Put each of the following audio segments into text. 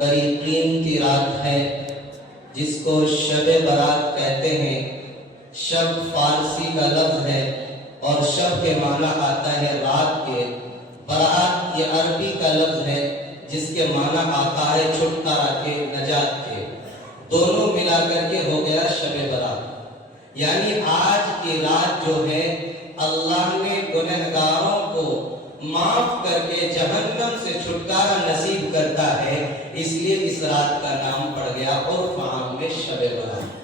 بڑی قیمتی رات ہے جس کو شب برات کہتے ہیں۔ شب فارسی کا لفظ ہے اور شب کے معنی آتا ہے رات کے۔ برات یہ عربی کا لفظ ہے جس کے معنی آتا ہے چھٹکارا کے، نجات کے۔ دونوں ملا کر کے ہو گیا شب برات۔ یعنی آج کی رات جو ہے اللہ نے گنہگاروں کو معاف کر کے جہنم سے چھٹکارا نصیب کرتا ہے، اس لیے اس رات کا نام پڑ گیا عرف عام میں شب برات۔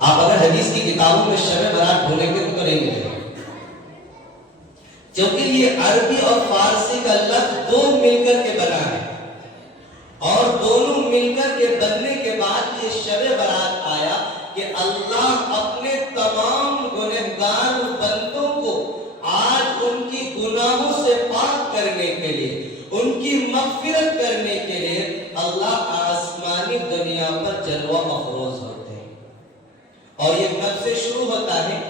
آپ اگر حدیث کی کتابوں میں شب برات ڈھونڈیں گے تو نہیں ملے گا، کیونکہ یہ عربی اور فارسی کا لفظ دو مل کر کے بنا ہے، اور دونوں مل کر کے بننے کے بعد یہ شب برات آیا کہ اللہ اپنے تمام گنہگار بندوں کو آج ان کی گناہوں سے پاک کرنے کے لیے، ان کی مغفرت کرنے کے لیے اللہ آسمانی دنیا پر جلوہ افروز ہوتے ہیں۔ اور یہ کب سے شروع ہوتا ہے؟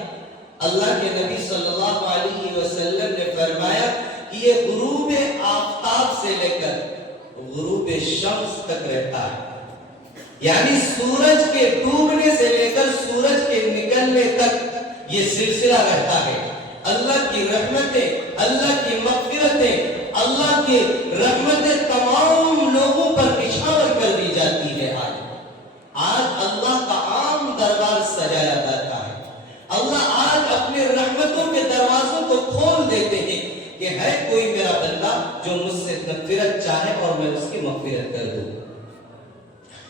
اللہ کے نبی صلی اللہ علیہ وسلم نے فرمایا کہ یہ غروب آفتاب سے لے کر غروب شمس تک رہتا ہے، یعنی سورج کے ڈوبنے سے لے کر سورج کے نکلنے تک یہ سلسلہ رہتا ہے۔ اللہ کی رحمتیں، اللہ کی مغفرتیں، اللہ کی رحمتیں تمام لوگوں پر نچھاور کر دی جاتی ہے۔ آج اللہ کا عام دربار سجایا جاتا ہے۔ اللہ آج اپنے رحمتوں کے دروازوں کو کھول دیتے ہیں کہ ہے کوئی میرا بندہ جو مجھ سے مغفرت چاہے اور میں اس کی مغفرت کر دوں۔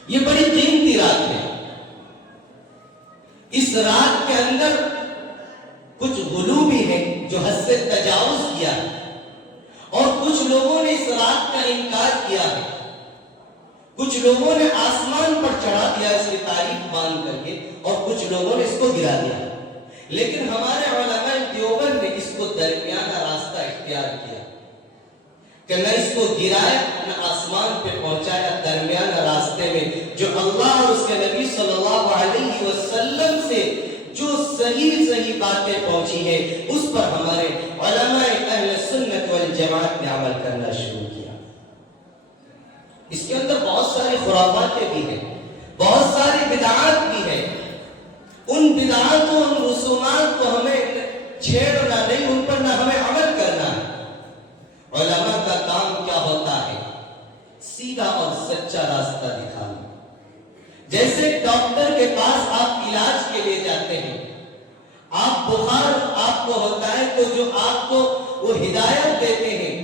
یہ بڑی قیمتی رات ہے۔ اس رات کے اندر کچھ غلو بھی ہے جو حد سے تجاوز کیا ہے، اور کچھ لوگوں نے اس رات کا انکار کیا ہے، کچھ لوگوں نے آسمان پر چڑھا دیا اس کی تعریف مان کر کے، اور کچھ لوگوں نے اس کو گرا دیا۔ لیکن ہمارے علماء دیوبند نے اس کو درمیانہ راستہ اختیار کیا کہ نہ اس کو گرایا نہ آسمان پہ پہنچایا، درمیانہ راستے میں جو اللہ اور اس کے نبی صلی اللہ علیہ وسلم سے جو صحیح باتیں پہنچی ہیں اس پر ہمارے علماء اہل سنت والجماعت نے عمل کرنا شروع کیا۔ اس کے اندر بہت سارے خرافات بھی ہیں، بہت ساری بدعات بھی ہیں۔ ان بدعاتوں، ان رسومات کو ہمیں چھیڑنا نہیں، ان پر نہ ہمیں عمل کرنا ہے۔ علماء کا کام کیا ہوتا ہے؟ سیدھا اور سچا راستہ دکھانا۔ جیسے ڈاکٹر کے پاس آپ علاج کے لیے جاتے ہیں، آپ بخار آپ کو ہوتا ہے تو جو آپ کو وہ ہدایت دیتے ہیں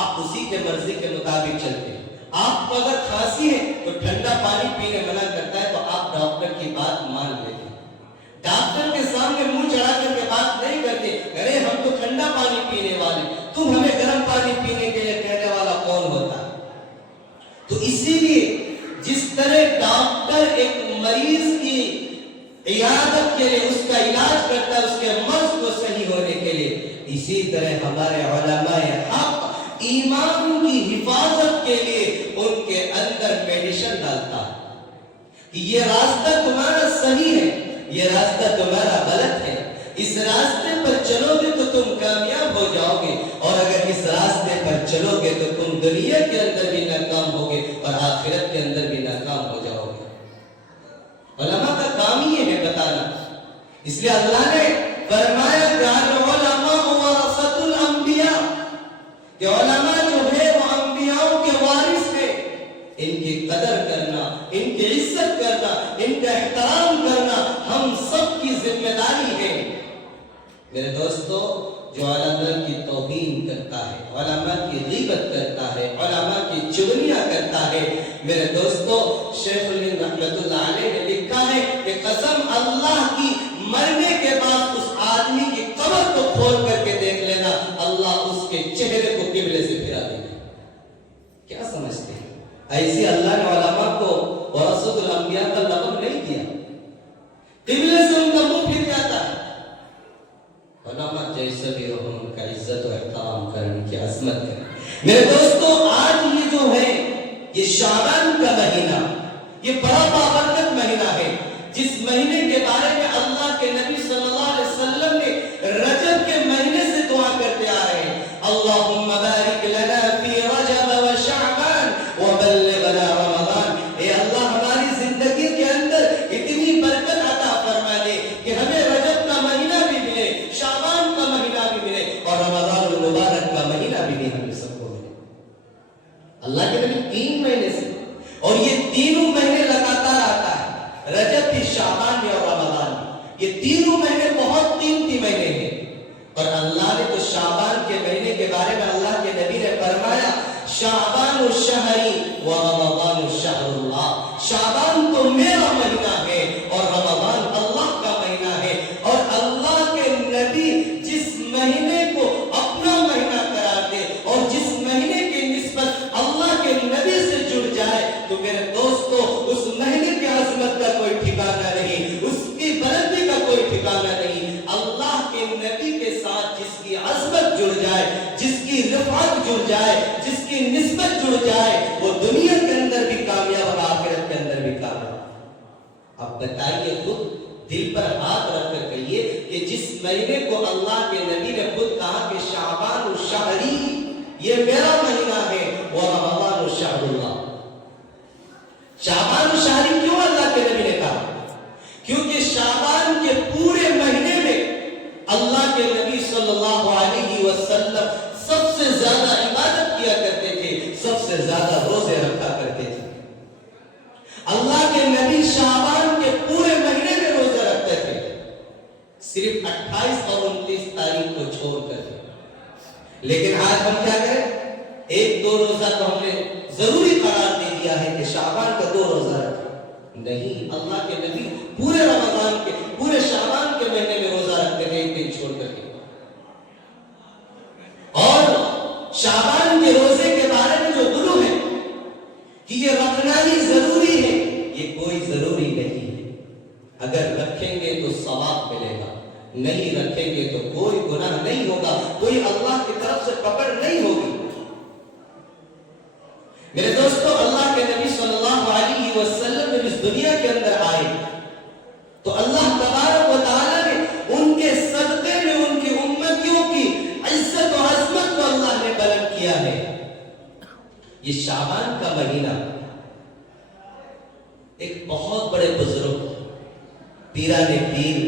آپ اسی کے مرضی کے مطابق چلتے ہیں۔ آپ کو اگر کھانسی ہے تو ٹھنڈا پانی پینے منع کرتا ہے تو آپ ڈاکٹر کی بات مان لیتے ہیں۔ ڈاکٹر کے سامنے منہ چڑھا کر کے بات نہیں کرتے، ارے ہم تو ٹھنڈا پانی پینے والے، تم ہمیں گرم پانی پینے کے لیے کہنے والا کون ہوتا ہے؟ تو اسی لیے جس طرح ڈاکٹر ایک مریض کی عیادت کے لیے اس کا علاج کرتا ہے اس کے مرض کو صحیح ہونے کے لیے، اسی طرح ہمارے علماء حق ایمان کی حفاظت کے لیے ان کے اندر میڈیسن ڈالتا ہے کہ یہ راستہ تمہارا صحیح ہے، یہ راستہ تمہارا غلط ہے، اس راستے پر چلو گے تو تم کامیاب ہو جاؤ گے، اور اگر اس راستے پر چلو گے تو تم دنیا کے اندر بھی ناکام ہوگے اور آخرت کے اندر بھی ناکام ہو جاؤ گے۔ علماء کا کام ہی یہ ہے بتانا، اس لیے اللہ نے فرمایا کہ العلماء ورثۃ الانبیاء، کہ علماء جو ہے وہ انبیاءوں کے وارث ہیں، ان کی قدر کرنا، ان کی عزت کرنا، ان کا احترام کرنا ہم سب کی ذمہ داری ہے۔ میرے دوستو، جو علماء کی توہین کرتا ہے، علماء کی غیبت کرتا ہے، علماء کی چغلیاں کرتا ہے، میرے دوستو شیخ الہند رحمت اللہ علیہ نے لکھا ہے کہ قسم اللہ کی مرنے کے بعد اس آدمی کی قبر کو کھول کر کے دیکھ لینا، اللہ اس کے چہرے کو قبلے سے پھرا دے گا۔ کیا سمجھتے ہیں؟ ایسی اللہ نے علماء کو ورثۃ الانبیاء کا لقب نہیں دیا، قبلے سے ان کا منہ پھر جاتا ہے۔ علماء جیسے بھی ہو ان کا عزت و احترام کرنے کی عظمت کریں۔ میرے دوستو، آج یہ جو ہے یہ شعبان کا مہینہ، یہ بڑا بابرکت مہینہ ہے، جس مہینے کے بارے میں اللہ کے نبی صلی اللہ علیہ وسلم نے رجب کے مہینے سے دعا کرتے آ رہے ہیں، اللہم بارک لنا فی رجب و شعبان وبلغنا اللہ کے نبی 3 مہینے سے، اور یہ تینوں مہینے لگاتار آتا ہے، رجب بھی، شعبان بھی اور رمضان بھی، یہ تینوں مہینے بہت قیمتی مہینے ہیں۔ اور اللہ نے تو شعبان کے مہینے کے بارے میں اللہ کے نبی نے فرمایا شعبان الشہر و رمضان الشہر اللہ، شعبان تو میرا مہینہ ہے اور رمضان اللہ کا مہینہ ہے۔ اور اللہ کے نبی جس مہینے کو اپنا مہینہ قرار دے اور جس مہینے کی نسبت اللہ کے نبی سے جڑ جائے تو میرے دوستو اس مہینے کی عظمت کا کوئی ٹھکانہ نہیں، اس کی بلندی کا کوئی ٹھکانہ نہیں۔ اللہ کے نبی کے ساتھ جس کی عظمت جڑ جائے، جس کی رفعت جڑ جائے، جس کی نسبت جڑ جائے، وہ دنیا کے اندر بھی کامیاب اور آخرت کے اندر بھی کامیاب۔ اب بتائیے، خود دل پر ہاتھ رکھ کر کہیے کہ جس مہینے کو اللہ کے نبی نے خود کہا کہ شعبان الشہری، یہ میرا مہینہ ہے، وہ رمضان الشہر اللہ۔ شعبان الشہری کیوں اللہ کے نبی نے کہا؟ کیونکہ شعبان کے پورے مہینے میں اللہ کے نبی صلی اللہ علیہ وسلم سب سے زیادہ عبادت کیا کرتے تھے، سب سے زیادہ روزے رکھا کرتے تھے۔ اللہ کے نبی شعبان کے پورے مہینے میں روزے رکھتے تھے، صرف 28 اور 29 تاریخ کو چھوڑ کر۔ لیکن آج ہم کیا کریں؟ 1-2 روزہ تو ہم نے ضروری قرار دے دیا ہے کہ شعبان کا 2 روزہ رکھیں۔ نہیں، اللہ کے نبی پورے رمضان کے، پورے شعبان کے مہینے میں روزہ رکھتے تھے، 1 دن چھوڑ کر کے۔ اور شعبان کے روزے کے بارے میں جو غلو ہے کہ یہ رکھنا ہی ضروری ہے، یہ کوئی ضروری نہیں ہے۔ اگر رکھیں گے تو ثواب ملے گا، نہیں رکھیں گے تو کوئی گناہ نہیں ہوگا، کوئی اللہ کی طرف سے پکڑ نہیں ہوگی۔ میرے دوستو، اللہ کے نبی صلی اللہ علیہ وسلم جب اس دنیا کے اندر آئے تو اللہ تبارک و تعالی نے ان کے صدقے میں ان کی امتیوں کی عزت و عظمت کو اللہ نے بلند کیا ہے۔ یہ شعبان کا مہینہ ایک بہت بڑے بزرگ، پیران پیر،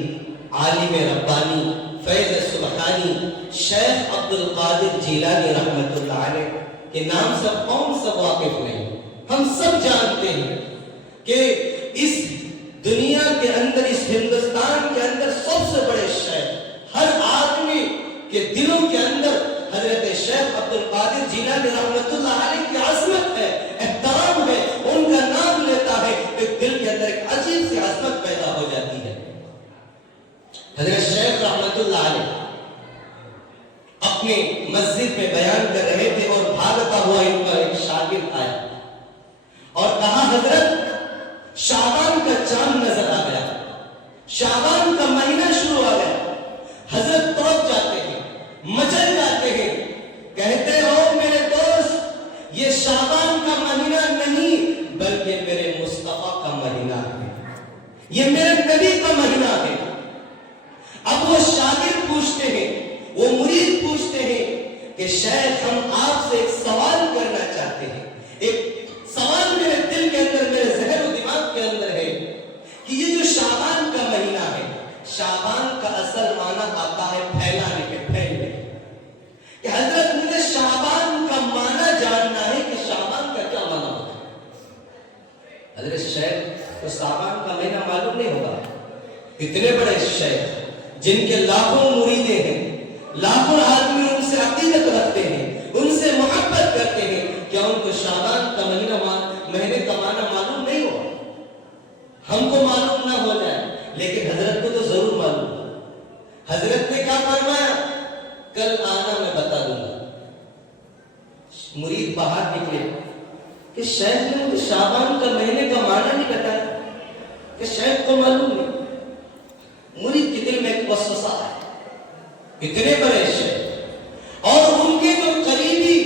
عالم ربانی، فیض سبحانی، شیخ عبد القادر جیلانی رحمۃ اللہ علیہ کے نام سے کون سب واقف نہیں؟ ہم سب جانتے ہیں کہ اس دنیا کے اندر، اس ہندوستان کے اندر سب سے بڑے شیخ، ہر آدمی کے دلوں کے اندر حضرت شیخ عبد القادر جیلانی رحمۃ اللہ علیہ کی عظمت ہے، احترام ہے، ان کا نام لیتا ہے ایک دل کے اندر ایک عجیب سی عظمت پیدا ہو جاتی ہے۔ حضرت شیخ رحمۃ اللہ علیہ اپنے مسجد میں بیان کر رہے تھے اور بھاگتا ہوا ان کا ایک شاگرد آیا اور کہا حضرت شعبان کا چاند نظر آ گیا، شعبان کا مہینہ شروع آ گیا۔ حضرت توڑ جاتے ہیں، مچل جاتے ہیں، کہتے ہو میرے دوست یہ شعبان کا مہینہ نہیں بلکہ میرے مصطفیٰ کا مہینہ ہے، یہ میرے نبی کا مہینہ ہے۔ اب وہ شاگرد پوچھتے ہیں، وہ مرید پوچھتے ہیں کہ شیخ ہم آپ سے ایک سوال کرنا چاہتے ہیں۔ ایک سوال میرے دل کے اندر، میرے ذہن و دماغ کے اندر ہے کہ یہ جو شعبان کا مہینہ ہے، شعبان کا اصل معنی آتا ہے پھیلانے کے، پھیلنے کہ حضرت مجھے شعبان کا معنی جاننا ہے کہ شعبان کا کیا معنی ہوتا ہے۔ حضرت شیخ تو شعبان کا مہینہ معلوم نہیں ہوگا۔ اتنے بڑے شیخ جن کے لاکھوں مریدیں ہیں، لاکھوں آدمی ان سے عقیدت رکھتے ہیں، ان سے محبت کرتے ہیں، کیا ان کو شعبان کا مہینے کا معنی معلوم نہیں ہو؟ ہم کو معلوم نہ ہو جائے لیکن حضرت کو تو ضرور معلوم۔ حضرت نے کیا فرمایا؟ کل آنا میں بتا دوں گا۔ مرید باہر نکلے کہ شیخ نے مجھے شعبان کا مہینے کا معنی نہیں بتایا، کہ شیخ کو معلوم نہیں۔ مرید کے دل میں ایک وسوسہ ہے، اتنے بڑے شیخ اور ان کے جو قریبی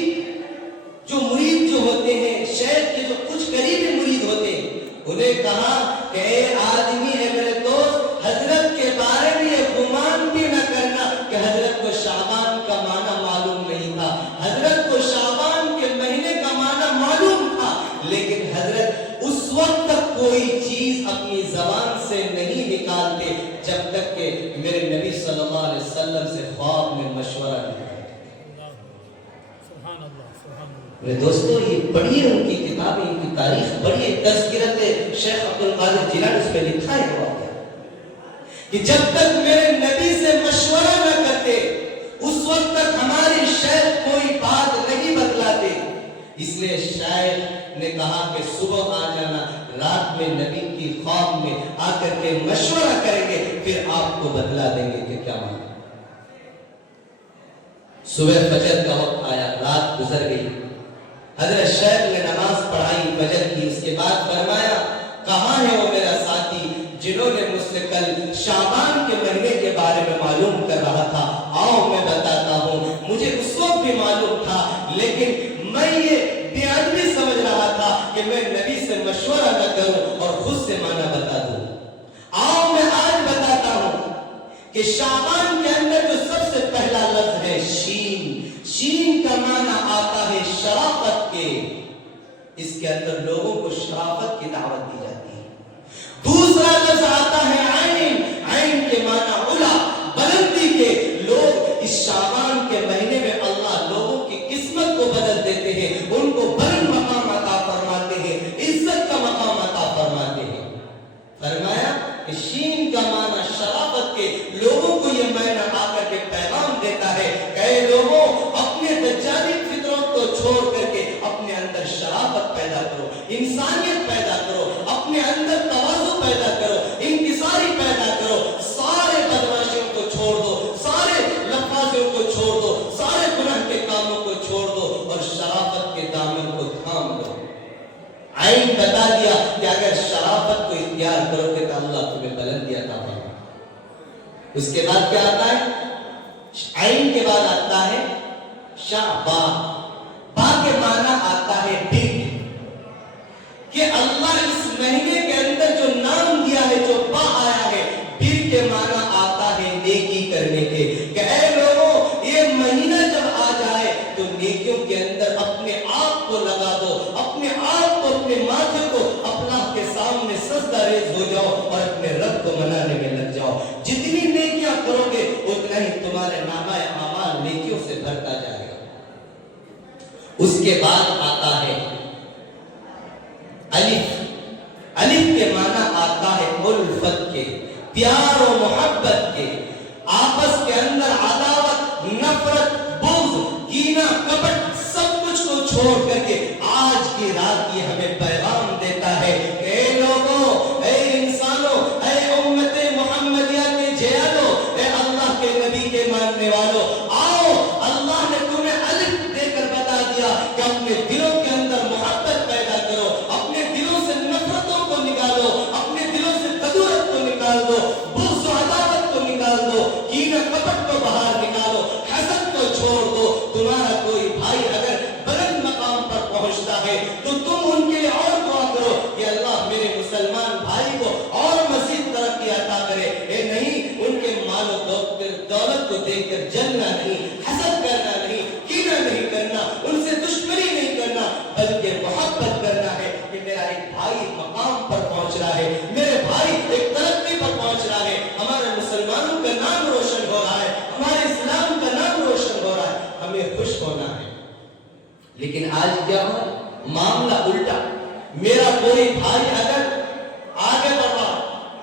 جو مرید جو ہوتے ہیں، شیخ کے جو کچھ قریبی مرید ہوتے ہیں، انہیں کہا کہ اے آدمی ہے میرے دوست، حضرت کے بارے میں یہ گمان بھی نہ کرنا کہ حضرت کو شعبان کا معنی معلوم نہیں تھا۔ حضرت کو شعبان کے مہینے کا معنی معلوم تھا، لیکن حضرت اس وقت تک کوئی چیز اپنی زبان سے نہیں نکالتے جب تک کہ میرے نبی صلی اللہ علیہ وسلم سے خواب میں مشورہ نہیں۔ سبحان اللہ۔ میرے دوستو یہ پڑھیے ان کی کتابیں، ان کی تاریخ پڑھیے. تذکرت شیخ عبد القادر جیلانی اس پہ لکھا ہے ہوا کہ جب تک میرے نبی سے مشورہ نہ کرتے اس وقت تک ہماری شیخ کوئی بات نہیں بتلاتے. اس لیے شیخ نے کہا کہ صبح آ جانا، رات میں نبی کی خواب میں آ کر کے مشورہ کریں گے، پھر آپ کو بتلا دیں گے کہ کیا مانا. صبح فجر کا وقت آیا، رات گزر گئی، حضرت شیخ نے نماز پڑھائی فجر کی. اس کے بعد فرمایا کہاں ہے وہ میرا ساتھی جنہوں نے مجھ سے کل شعبان کے مہینے کے بارے میں معلوم کر رہا تھا؟ آؤ میں بتاتا ہوں. مجھے اس وقت بھی معلوم تھا لیکن میں یہ بے ادبی سمجھ رہا تھا کہ میں نبی سے مشورہ نہ کروں اور خود سے معنی بتا دوں. آؤ میں آج بتاتا ہوں کہ شعبان کے اندر جو سب سے پہلا لفظ ہے شین، شین کا معنی آتا ہے شرافت کے. اس کے اندر لوگوں کو شرافت کی دعوت دی جاتی ہے. دوسرا لفظ آتا ہے عین، عین کے معنی علا، بلندی کے. لوگ اس شعبان کے مہینے میں اللہ لوگوں کی قسمت کو بدل دیتے ہیں، ان کو بلند مقام عطا فرماتے ہیں، عزت کا مقام عطا فرماتے ہیں. فرمایا کہ شین کا معنی شرافت کے. لوگوں کو یہ معنی آ کر کے پیغام دیتا ہے کہ اے لوگوں اپنے دجالی فطرت کو چھوڑ کر کے اپنے اندر شرافت پیدا کرو، انسانیت پیدا کرو، اپنے اندر تواضع پیدا کرو، انکساری پیدا کرو. سارے بدماشیوں کو چھوڑ دو، سارے لفاظوں کو چھوڑ دو، سارے گناہ کے کاموں کو چھوڑ دو اور شرافت کے دامن کو تھام لو. عین بتا دیا کہ اگر شرافت کو اختیار کرو گے تو اللہ تمہیں بلندی عطا فرمائے. اس کے بعد کیا آتا ہے؟ عین کے بعد آتا ہے شعبا. با کے معنی آتا ہے دن، کہ اللہ اس مہینے کے اندر جو نام دیا ہے، جو با آیا ہے، دن کے معنی آتا ہے نیکی کرنے کے. کہ اے لوگوں یہ مہینہ جب آ جائے تو نیکیوں کے اندر اپنے آپ کو لگا دو، اپنے آپ کو، اپنے ماتھے کو اللہ کے سامنے سجدہ ریز ہو جاؤ اور اپنے رب کو منانے میں لگ جاؤ. جتنی نیکیاں کرو گے اتنا ہی تمہارے نامہ اعمال نیکیوں سے بھرتا جائے گا. اس کے بعد آتا ہے الف. الف کے معنی آتا ہے الفت کے، پیار و محبت کے. آپس کے اندر عداوت، نفرت، بغض، کینہ، کپٹ سب کچھ کو چھوڑ کر کے آج کی رات یہ ہمیں پیغام دیتا ہے کہ اے لوگوں، اے انسانوں، اے امت محمدیہ کے جیالوں، اے اللہ کے نبی کے ماننے والوں، آؤ اللہ نے تمہیں الف دے کر بتا دیا کہ اپنے دلوں کے اندر محبت پیدا کرو، اپنے دلوں سے نفرتوں کو نکالو، اپنے دلوں سے کدورت کو نکال دو، بغض و عداوت کو نکال دو، کینہ کپٹ کو باہر نکالو، حسد کو چھوڑ دو. تمہارا کوئی بھائی اگر بلند مقام پر پہنچتا ہے تو تم ان کے لیے اور دعا کرو کہ اللہ میرے مسلمان بھائی کو اور مزید ترقی عطا کرے. اے نہیں، ان کے مال و دولت کو دیکھ کر جلنا نہیں، حسد کرنا نہیں، کینہ نہیں کرنا، ان سے دشمنی نہیں کرنا، بلکہ محبت کرنا ہے کہ میرا ایک بھائی مقام پر پہنچ رہا ہے، میرے بھائی ایک ترقی پر پہنچ رہا ہے، ہمارے مسلمانوں کا نام روشن ہو رہا ہے، ہمارے اسلام کا نام روشن ہو رہا ہے، ہمیں خوش ہونا ہے. لیکن آج کیا ہو؟ معاملہ الٹا. میرا کوئی بھائی اگر آگے بڑھا،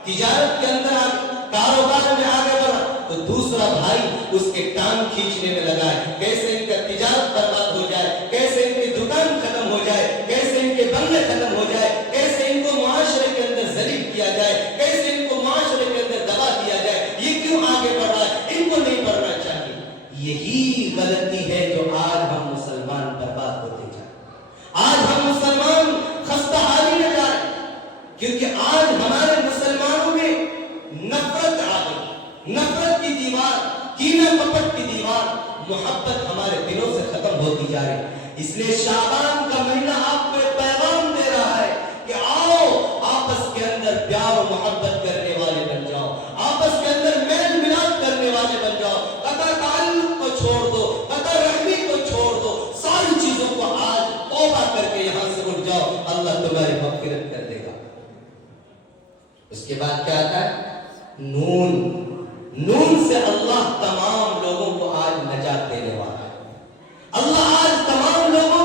تجارت کے اندر کاروبار میں آگے بڑھا تو دوسرا بھائی اس کے ٹانگ کھینچنے میں لگا ہے. کیسے ان کا تجارت برباد ہو جائے، کیسے ان کی دکان ختم ہو جائے، کیسے ان کے بنگلے ختم ہو جائے، کیسے ان کو معاشرے کے اندر ذلیل کیا جائے، کیسے ان کو معاشرے کے اندر دبا دیا جائے. یہ کیوں آگے بڑھ رہا ہے؟ ان کو نہیں بڑھنا چاہیے. یہی غلطی ہے جو آج ہم مسلمان برباد ہوتے جا رہے ہیں. آج ہم مسلمان خستہ حالی میں جا رہے ہیں کیونکہ آج ہمارے مسلمانوں میں نفرت آ گئی، نفرت کی دیوار، کینہ کپٹ کی دیوار، محبت ہمارے دلوں سے ختم ہوتی جا رہی ہے. اس لیے شعبان کا مہینہ آپ کو ایک پیغام دے رہا ہے کہ آؤ آپس کے اندر پیار و محبت کرنے والے بن جاؤ، آپس کے اندر میل ملاپ کرنے والے بن جاؤ، قطع تعلق کو چھوڑ دو، قطع رحمی کو چھوڑ دو، ساری چیزوں کو آج توبہ کر کے یہاں سے اٹھ جاؤ، اللہ تمہاری مغفرت کر دے گا. اس کے بعد کیا آتا ہے؟ نون. نون سے اللہ تمام لوگوں کو آج نجات دینے والا ہے. اللہ آج تمام لوگوں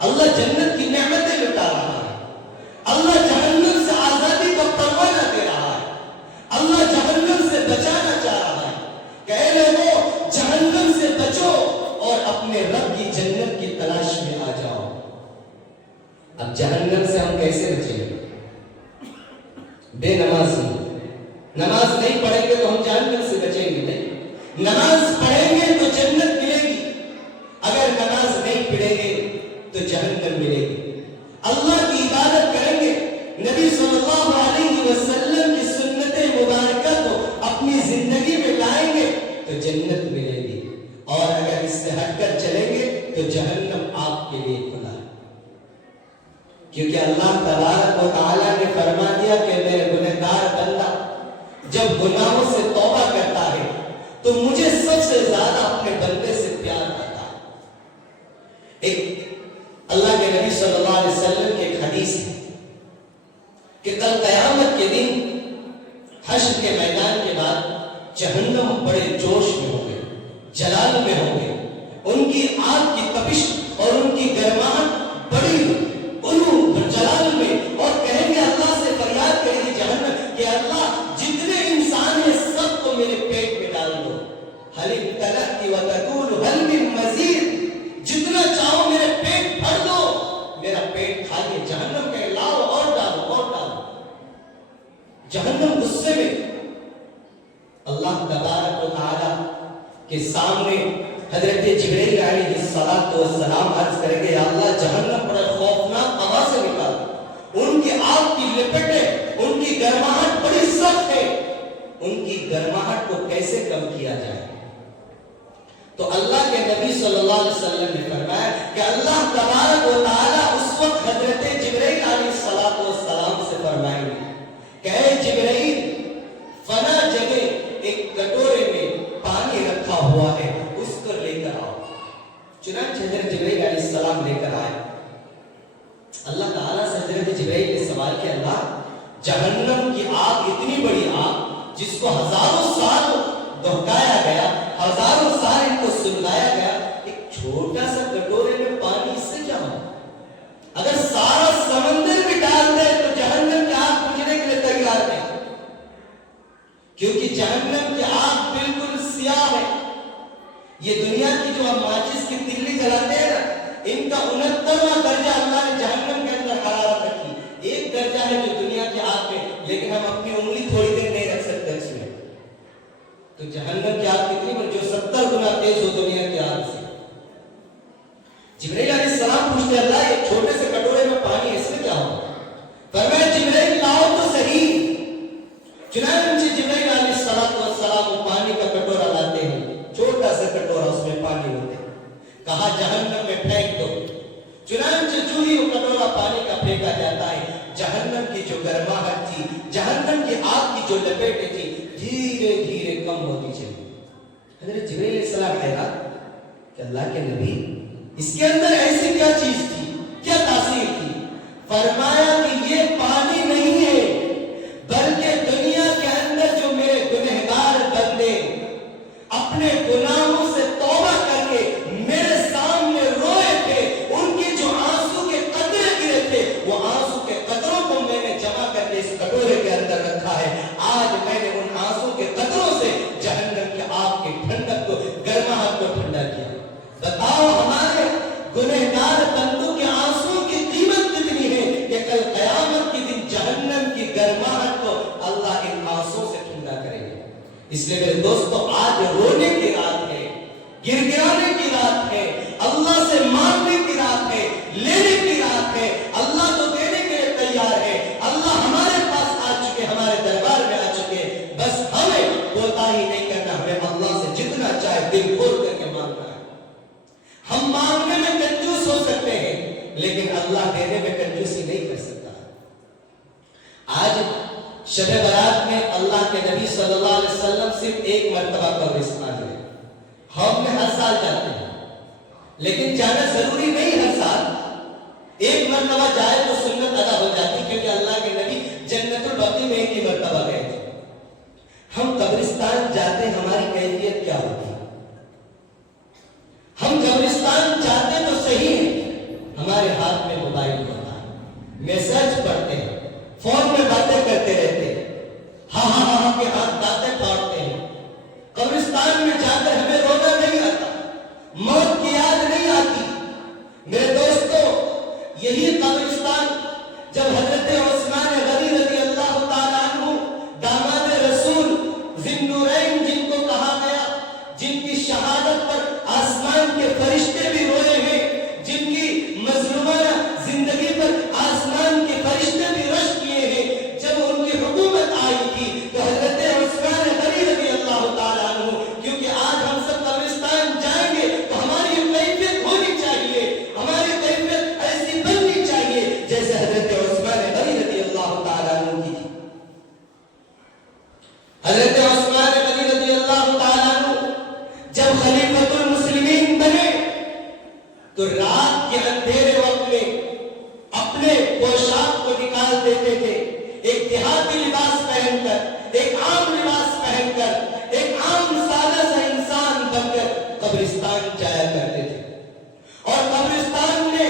اللہ جنت کی نعمتیں لٹا رہا ہے، اللہ جہنم سے آزادی کا پروانہ دے رہا ہے، اللہ جہنم سے بچانا چاہ رہا ہے۔ کہہ لوگو جہنم سے بچو اور اپنے رب کی جنت کی تلاش میں آ جاؤ۔ اب جہنم سے ہم کیسے بچیں گے؟ بے نمازی، نماز نہیں پڑھیں گے تو ہم جہنم سے بچیں گے نہیں، نماز پڑھیں گے تو جنت ملے گی، اگر نماز نہیں پڑھیں گے تو جہنم ملے گی۔ اللہ کی عبادت کریں گے، نبی صلی اللہ علیہ وسلم کی سنت مبارکہ کو اپنی زندگی میں لائیں گے تو جنت ملے گی، اور اگر اس سے ہٹ کر چلیں گے تو جہنم آپ کے لیے کھلا ہے۔ کیونکہ اللہ تبارک و تعالیٰ نے فرما دیا کہ میرے گنہگار بندہ جب گناہوں سے توبہ کرتا ہے تو مجھے سب سے زیادہ اپنے بندے سے پیار کرتا ہے۔ ایک اللہ کے نبی صلی اللہ علیہ وسلم کی ایک حدیث ہے کہ کل قیامت کے دن حشر کے میدان کے بعد جہنم بڑے جوش میں ہوں گے، جلال میں ہوں گے، ان کی آگ کی تپش اور ان کی گرماہٹ بڑی جلال میں، اور کہیں گے اللہ سے فریاد کریں گے جہنم کہ اللہ جتنے انسان ہیں سب کو میرے پیٹ میں ڈال دو، حل امتلأت وتقول هل من مزید، جتنا چاہو میرے پیٹ بھر دو، میرا پیٹ خالی ہے۔ جہنم کہے لاؤ اور ڈالو اور ڈالو۔ جہنم غصے میں اللہ تبارک و تعالی کے سامنے حضرت جبرائیل علیہ السلام عرض کریں گے یا اللہ جہنم بڑے خوفناک ہوا سے نکال، ان کی آگ کی لپٹیں، ان کی گرماہٹ بڑی سخت ہے، ان کی گرماہٹ کو کیسے کم کیا جائے؟ تو اللہ کے نبی صلی اللہ علیہ وسلم نے فرمایا کہ اللہ تبارک و تعالی اس وقت حضرت جبرائیل علیہ السلام سے فرمائیں گے کہ اے جبرائیل فنا جگہ ایک کٹورے میں پانی رکھا ہوا ہے، اس کو لے کر آؤ۔ چنانچہ حضرت جبرائیل علیہ السلام لے کر آئے۔ اللہ تعالیٰ سے حضرت جبرائیل نے سوال کیا اللہ جہنم کی آگ اتنی بڑی آگ جس کو ہزاروں سال دہکایا گیا، ہزاروں سال ان کو سلگایا گیا، ایک چھوٹا سا کٹورے میں پانی اس سے کیا ہو؟ اگر سارا سمندر بھی ڈال دے تو جہنم کی آگ بجھنے کے لیے تیار ہے، کیونکہ جہنم کی آگ بالکل سیاہ ہے۔ یہ دنیا کی جو ہم ماچس کی تلی جلاتے ہیں نا، ان کا 69واں درجہ اللہ نے جہنم کے اندر حرارت رکھی، ایک درجہ ہے جو دنیا کی آگ میں، لیکن ہم اپنی انگلی تھوڑی دیر نہیں رکھ سکتے اس میں۔ تو جہنم کی آگ کتنی بڑی؟ جو 70 گنا تیز ہو دنیا کی آگ سے۔ جبرائیل علیہ السلام پوچھتے اللہ ایک چھوٹے سے کٹورے میں پانی اس میں کیا ہو؟ فرمایا جبرائیل لاؤ تو صحیح۔ چنانچہ جبرائیل علیہ السلام وہ پانی کا کٹورا لاتے ہیں، چھوٹا سا کٹورا، اس میں پانی ہوتے ہیں، کہا جہنم میں پھینک دو۔ چنانچہ جو ہی وہ کٹورا پانی کا پھینکا جاتا ہے، جہنم کی جو گرماہٹ تھی، جہنم کی آگ کی جو لپیٹیں تھی، دھیرے دھیرے کم ہوتی چلی۔ حضرت جبرائیل علیہ السلام حیران کہ اللہ کے نبی اس کے اندر ایسی کیا چیز تھی، کیا تاثیر تھی؟ فرمایا کہ یہ پانی نہیں ہے بلکہ دنیا کے اندر جو میرے گنہگار بندے اپنے گناہوں سے توبہ کر کے میرے سامنے روئے تھے، ان کے جو آنسو کے قطرے گرے تھے، وہ آنسو کے قطروں کو میں نے جمع کر کے اس کٹورے کے اندر رکھا ہے۔ آج میں نے ان آنسو کے قطروں سے جہنم کی آگ کی ٹھنڈک کو، گرماہٹ کو ٹھنڈا کیا۔ بتاؤ ہمارے گنہگار بندوں کے آنسو کی قیمت کتنی ہے کہ کل قیامت کے دن جہنم کی گرماہٹ کو اللہ ان آنسو سے ٹھنڈا کرے گا۔ اس لیے میرے دوستو آج رونے کی رات ہے، گر گرانے کی رات ہے، اللہ سے مانگنے کی رات ہے، لینے کی رات ہے۔ اللہ تو دینے کے لیے تیار ہے، اللہ ہمارے پاس آ چکے، ہمارے دربار میں آ چکے، بس ہمیں کوتاہی نہیں کرنا، ہمیں اللہ سے جتنا چاہے دل کھول کر کے مانگنا ہے۔ ہم مانگنے میں کنجوس ہو سکتے ہیں لیکن اللہ دینے میں کنجوسی نہیں کر سکتا۔ آج شب برات میں اللہ کے نبی صلی اللہ علیہ وسلم صرف ایک مرتبہ قبرستان میں، ہم نے ہر سال جاتے ہیں لیکن جانا ضروری نہیں، ہر سال ایک مرتبہ جائے تو سنت ادا ہو جاتی، کیونکہ اللہ کے نبی جنت البقیع میں ایک ہی مرتبہ گئے تھے۔ ہم قبرستان جاتے ہیں، ہماری کیفیت کیا ہوتی ہے؟ ہم قبرستان جاتے تو صحیح ہے، ہمارے کے اندھیرے وقت میں اپنے پوشاک کو نکال دیتے تھے، ایک دیہاتی لباس پہن کر، ایک عام لباس پہن کر، ایک عام سادہ سا انسان بن کر قبرستان جایا کرتے تھے، اور قبرستان میں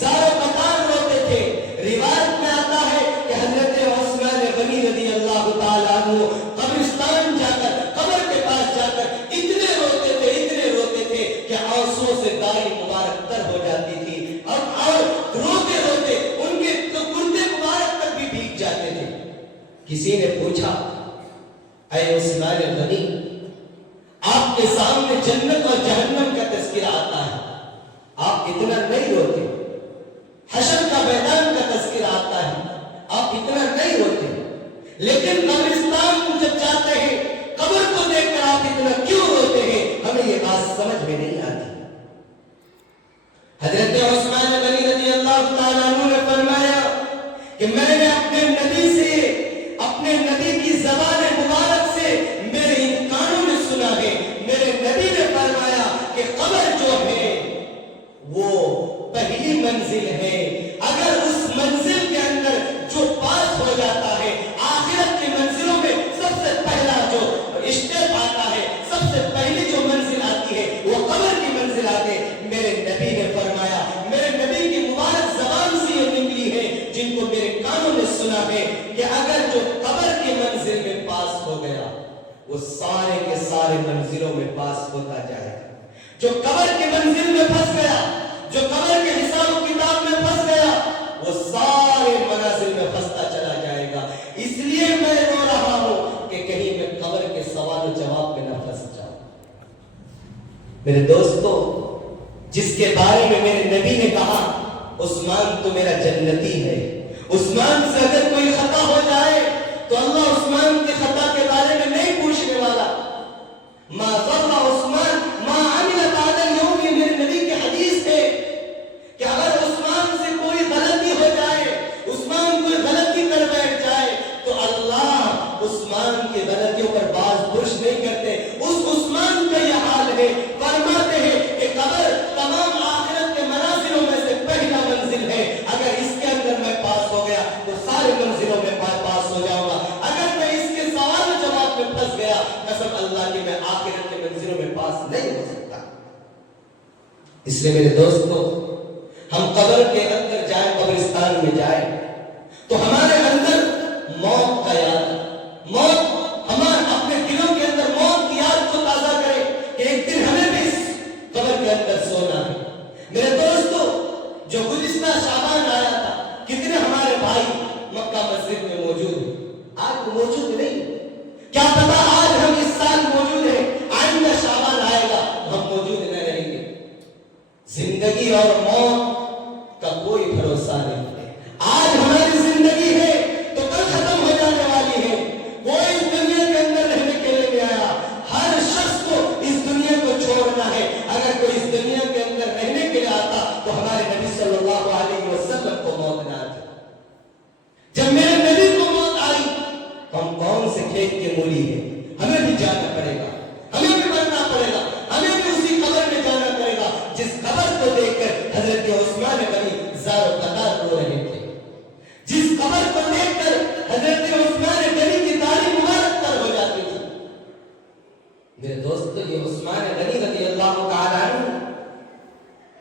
زار و قطار روتے تھے۔ روایت میں آتا ہے کہ حضرت عثمان غنی رضی اللہ تعالیٰ عنہ قبرستان جا کر، قبر کے پاس جا کر اتنے روتے تھے کہ آنسوؤں سے داڑھی مبارک تر ہو جاتی تھی، اور روتے روتے ان کے کرتے مبارک تک بھی بھیگ جاتے تھے۔ کسی نے پوچھا، اے عثمان غنی، آپ کے سامنے جنت اور جہنم کا تذکرہ آتا ہے، آپ اتنا نہیں روتے؟ حشر کا میدان کا تذکرہ آتا ہے، آپ اتنا نہیں روتے؟ لیکن قبرستان جب جاتے ہیں، قبر کو دیکھ کر آپ اتنا کیوں روتے ہیں؟ ہمیں یہ بات سمجھ میں نہیں آتی۔ حضرت عثمان غنی رضی اللہ تعالیٰ عنہ نے فرمایا کہ میں نے اپنے نبی سے، اپنے نبی کی زبان مبارک سے میرے ان کانوں نے سنا ہے، میرے نبی نے فرمایا کہ قبر جو ہے وہ پہلی منزل ہے، اگر اس منزل کے اندر جو پاس ہو جاتا ہے، آخرت کی منزلوں میں سب سے پہلا جو اسٹیپ آتا ہے، سب سے پہلی جو منزل آتی ہے وہ قبر کی منزل آتی ہے۔ میرے نبی نے فرمایا، میرے نبی کی مبارک زبان سے یہ نکلی ہے، جن کو میرے کانوں نے سنا ہے، کہ اگر جو قبر کی منزل میں پاس ہو گیا وہ سارے کے سارے منزلوں میں پاس ہوتا جائے گا۔ جو قبر کی منزل میں پھنس گیا، جو قبر کے حساب و کتاب میں پھنس گیا، وہ سارے منازل میں پھنستا چلا جائے گا۔ اس لیے میں رو رہا ہوں کہ کہیں میں قبر کے سوال و جواب میں نہ پھنس جاؤں۔ میرے دوستو، جس کے بارے میں میرے نبی نے کہا عثمان تو میرا جنتی ہے، عثمان سے اگر کوئی خطا ہو جائے تو اللہ عثمان کے خطا کے بارے میں نہیں پوچھنے والا۔ ما ضر عثمان ما عمل بعد اليوم، یہ میرے نبی کی حدیث ہے کہ اگر عثمان سے کوئی غلطی ہو جائے، عثمان کوئی غلطی کر بیٹھ جائے تو اللہ عثمان کی غلطیوں پر باز پرس نہیں کرتے۔ اس عثمان کا یہ حال ہے، فرماتے ہیں کہ قبر تمام آخرت کے منازلوں میں سے پہلا منزل ہے، اگر اس کے اندر میں پاس ہو گیا تو سارے منزلوں میں پاس ہو جاؤں گا، اگر میں اس کے سوال و جواب میں پھنس گیا، قسم اللہ کی میں آخرت کے منزلوں میں پاس نہیں ہو سکتا۔ اس لیے میرے دوستو، ہم قبر کے اندر جائیں، قبرستان میں جائیں تو ہمارے اندر موت کا یاد، موت ہمارے اپنے دلوں کے اندر موت کی یاد کو تازہ کرے کہ ایک دن ہمیں بھی اس قبر کے اندر سونا ہے۔ میرے دوستو، جو گزشتہ شعبان آیا تھا، کتنے ہمارے بھائی مکہ مسجد میں موجود ہیں، آج موجود نہیں، کیا پتا آج ہم اس سال موجود ہیں، آئندہ شعبان آئے گا ہم موجود نہ رہیں گے۔ زندگی اور موت کا کوئی بھروسہ نہیں ہے۔ آج ہماری زندگی ہے تو کل ختم ہو جانے والی ہے۔ کوئی اس دنیا کے اندر رہنے کے لیے نہیں آیا، ہر شخص کو اس دنیا کو چھوڑنا ہے۔ اگر کوئی اس دنیا کے اندر رہنے کے لیے آتا تو ہمارے نبی صلی اللہ علیہ وسلم کو موت نہ آتی۔ جب میرے نبی کو موت آئی تو ہم کون سے کھیت کے مولی ہیں؟ ہمیں بھی جانا پڑے گا، ہمیں بھی مرنا پڑے گا، ہمیں بھی اسی قبر میں جانا پڑے گا جس قبر کو دیکھ کر حضرت عثمان غنی زار و قطار رو رہے تھے، جس قبر کو دیکھ کر حضرت عثمان غنی کی داڑھی مبارک تر ہو جاتی تھی۔ میرے دوستو، یہ عثمان غنی رضی اللہ تعالیٰ عنہ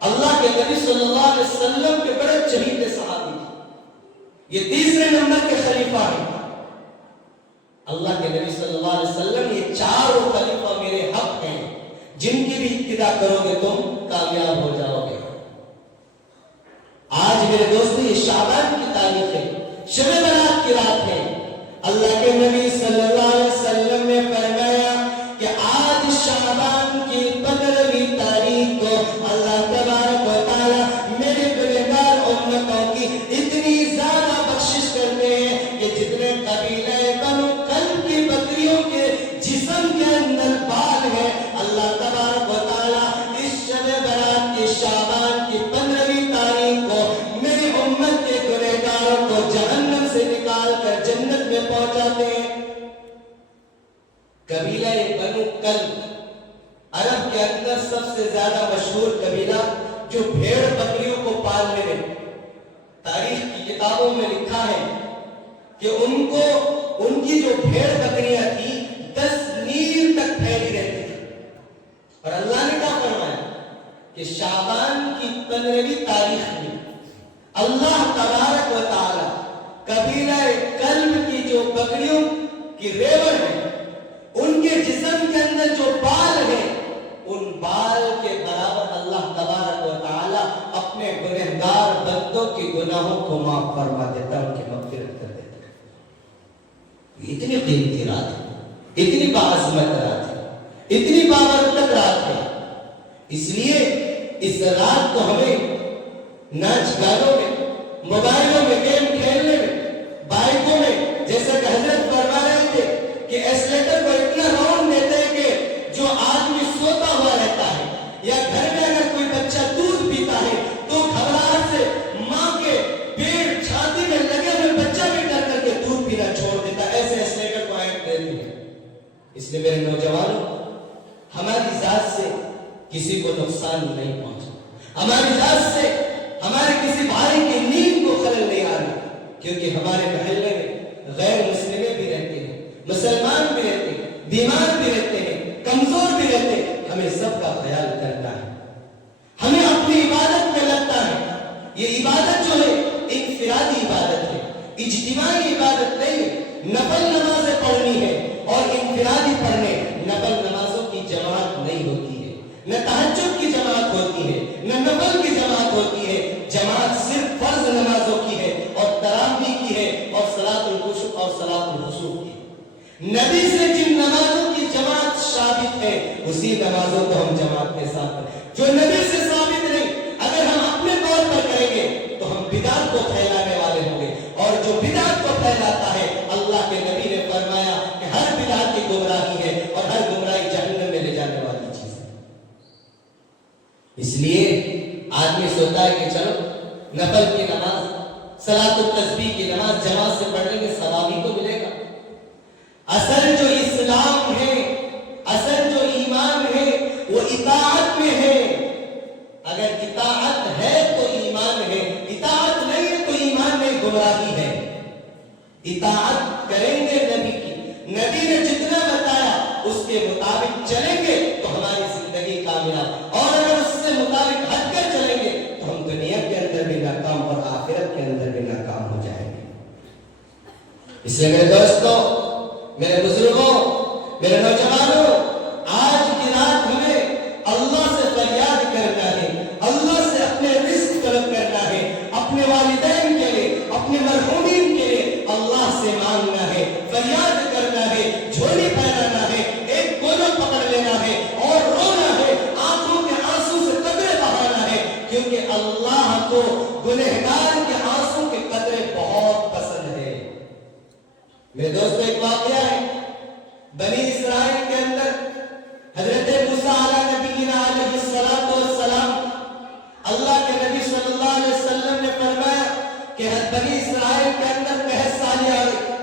اللہ کے نبی صلی اللہ علیہ وسلم کے بڑے چہیتے صحابی تھے، یہ تیسرے نمبر کے خلیفہ ہیں۔ اللہ کے نبی صلی اللہ علیہ وسلم، یہ چاروں خلیفہ میرے حق ہیں، جن کی بھی اتباع کرو گے تم کامیاب ہو جاؤ گے۔ آج میرے دوستو یہ شعبان کی تاریخ ہے، شب برات کی رات ہے۔ اللہ کے نبی صلی اللہ علیہ وسلم نے فرمایا کہ آج شعبان کی 15ویں تاریخ کو اللہ تبارک و تعالی میرے گنہگار امتوں کی اتنی زیادہ بخشش کرتے ہیں کہ جتنے قبیلہ بنو کلب کی بکریوں کے جسم کے اندر بال ہے، اللہ تبارک و تعالی اس شب برات کی شعبان ہے کہ ان کو ان کی جو بھیڑ بکریاں تھی 10 میل تک پھیلی رہتی تھی. اور اللہ نے کیا فرمایا کہ شعبان کی 15ویں تاریخ میں اللہ تبارک و تعالی قبیلہ کلب کی جو بکریوں کی ریوڑ ہے ان کے جسم کے اندر جو بال ہے ان بال کے برابر اللہ تبارک و تعالی اپنے گنہگار بندوں کے گناہوں کو معاف فرما دیتا ہے، ان کی مغفرت کر دیتا ہے. اتنی قیمتی رات ہے، اتنی باعظمت رات ہے، اتنی بابرکت رات ہے. اس لیے اس رات کو ہمیں ناچ گانوں میں، موبائلوں میں، گیم کھیلنے میں، بائکوں میں، جیسا کہ حضرت فرما رہے تھے کہ ایکسیلیٹر کو اتنا راؤنڈ دیتے ہیں کہ جو آدمی سوتا ہوا رہتا ہے یا گھر میں اگر کوئی بچہ دودھ پیتا ہے تو گھبراہٹ سے ماں کے پیٹ چھاتی میں لگے ہوئے بچہ بھی ڈر کر کے دودھ پینا چھوڑ دیتا ہے. ایسے ایکسیلیٹر کو ایڈ دیتے ہیں. اس لیے میرے نوجوانوں، ہماری ذات سے کسی کو نقصان نہیں پہنچا، ہماری ذات سے ہمارے کسی بھائی کی نیند کو خلل نہیں آ رہا، کیونکہ ہمارے محلے میں غیر مسلمیں بھی رہتے ہیں، مسلمان بھی رہتے ہیں، بیمار بھی رہتے ہیں، کمزور بھی رہتے ہیں. ہمیں سب کا خیال کرنا ہے، ہمیں اپنی عبادت میں لگتا ہے. یہ عبادت جو ہے انفرادی عبادت ہے، اجتماعی عبادت نہیں ہے. نفل نمازیں پڑھنی ہے اور انفرادی پڑھنے. نفل نمازوں کی جماعت نہیں ہوتی ہے، نہ تہجد کی جماعت ہوتی ہے، نہ نفل کی جماعت ہوتی ہے. جماعت صرف فرض نمازوں کی ہے اور تراویح کی ہے اور صلاۃ الکسوف اور صلاۃ الخسوف کی. نبی سے جن نمازوں کی جماعت ثابت ہے اسی نمازوں کو ہم جماعت کے ساتھ کریں. جو نبی سے ثابت نہیں، اگر ہم اپنے طور پر کریں گے تو ہم بدعت کو پھیلانے والے ہوں گے، اور جو بدعت کو پھیلاتا ہے اللہ کے نبی نے فرمایا کہ ہر بدعت کی گمراہی ہے اور ہر گمراہی جہنم میں لے جانے والی چیز ہے. اس لیے آدمی سوچتا ہے کہ چلو نفل کی نماز، صلاۃ التسبیح کی نماز جماعت سے پڑھنے کے ثواب ہی تو ملے گا. اصل جو اسلام ہے، اصل جو ایمان ہے وہ اطاعت میں ہے. اگر اطاعت ہے تو ایمان ہے، اطاعت نہیں ہے تو ایمان نہیں، گمراہی ہے. اطاعت کریں گے نبی کی، نبی نے جتنا بتایا اس کے مطابق چلیں گے تو ہماری زندگی کامیاب، اور اگر اس سے مطابق ہٹ کر چلیں گے تو ہم دنیا کے اندر بھی ناکام اور آخرت کے اندر بھی ناکام ہو جائیں گے. اس لیے میرے دوستوں، میرے بزرگوں، میرے نوجوانوں، آج کی رات ہمیں اللہ سے فریاد کرنا ہے، اللہ سے اپنے رزق طلب کرنا ہے، اپنے والدین کے لیے، اپنے مرحومین کے لیے اللہ سے مانگنا ہے، فریاد کرنا ہے، جھولی پھیلانا ہے، ایک کونا پکڑ لینا ہے اور رونا ہے، آنکھوں کے آنسو سے قطرے بہانا ہے، کیونکہ اللہ کو گنہگار کے آنسو کے قطرے بہت پسند ہے. میرے دوستو، ایک واقعہ ہے بنی اسرائیل کے اندر. حضرت موسیٰ علیہ نبینا علیہ الصلوۃ والسلام، اللہ کے نبی صلی اللہ علیہ وسلم نے فرمایا کہ بنی اسرائیل کے اندر قحط سالی آ گئی.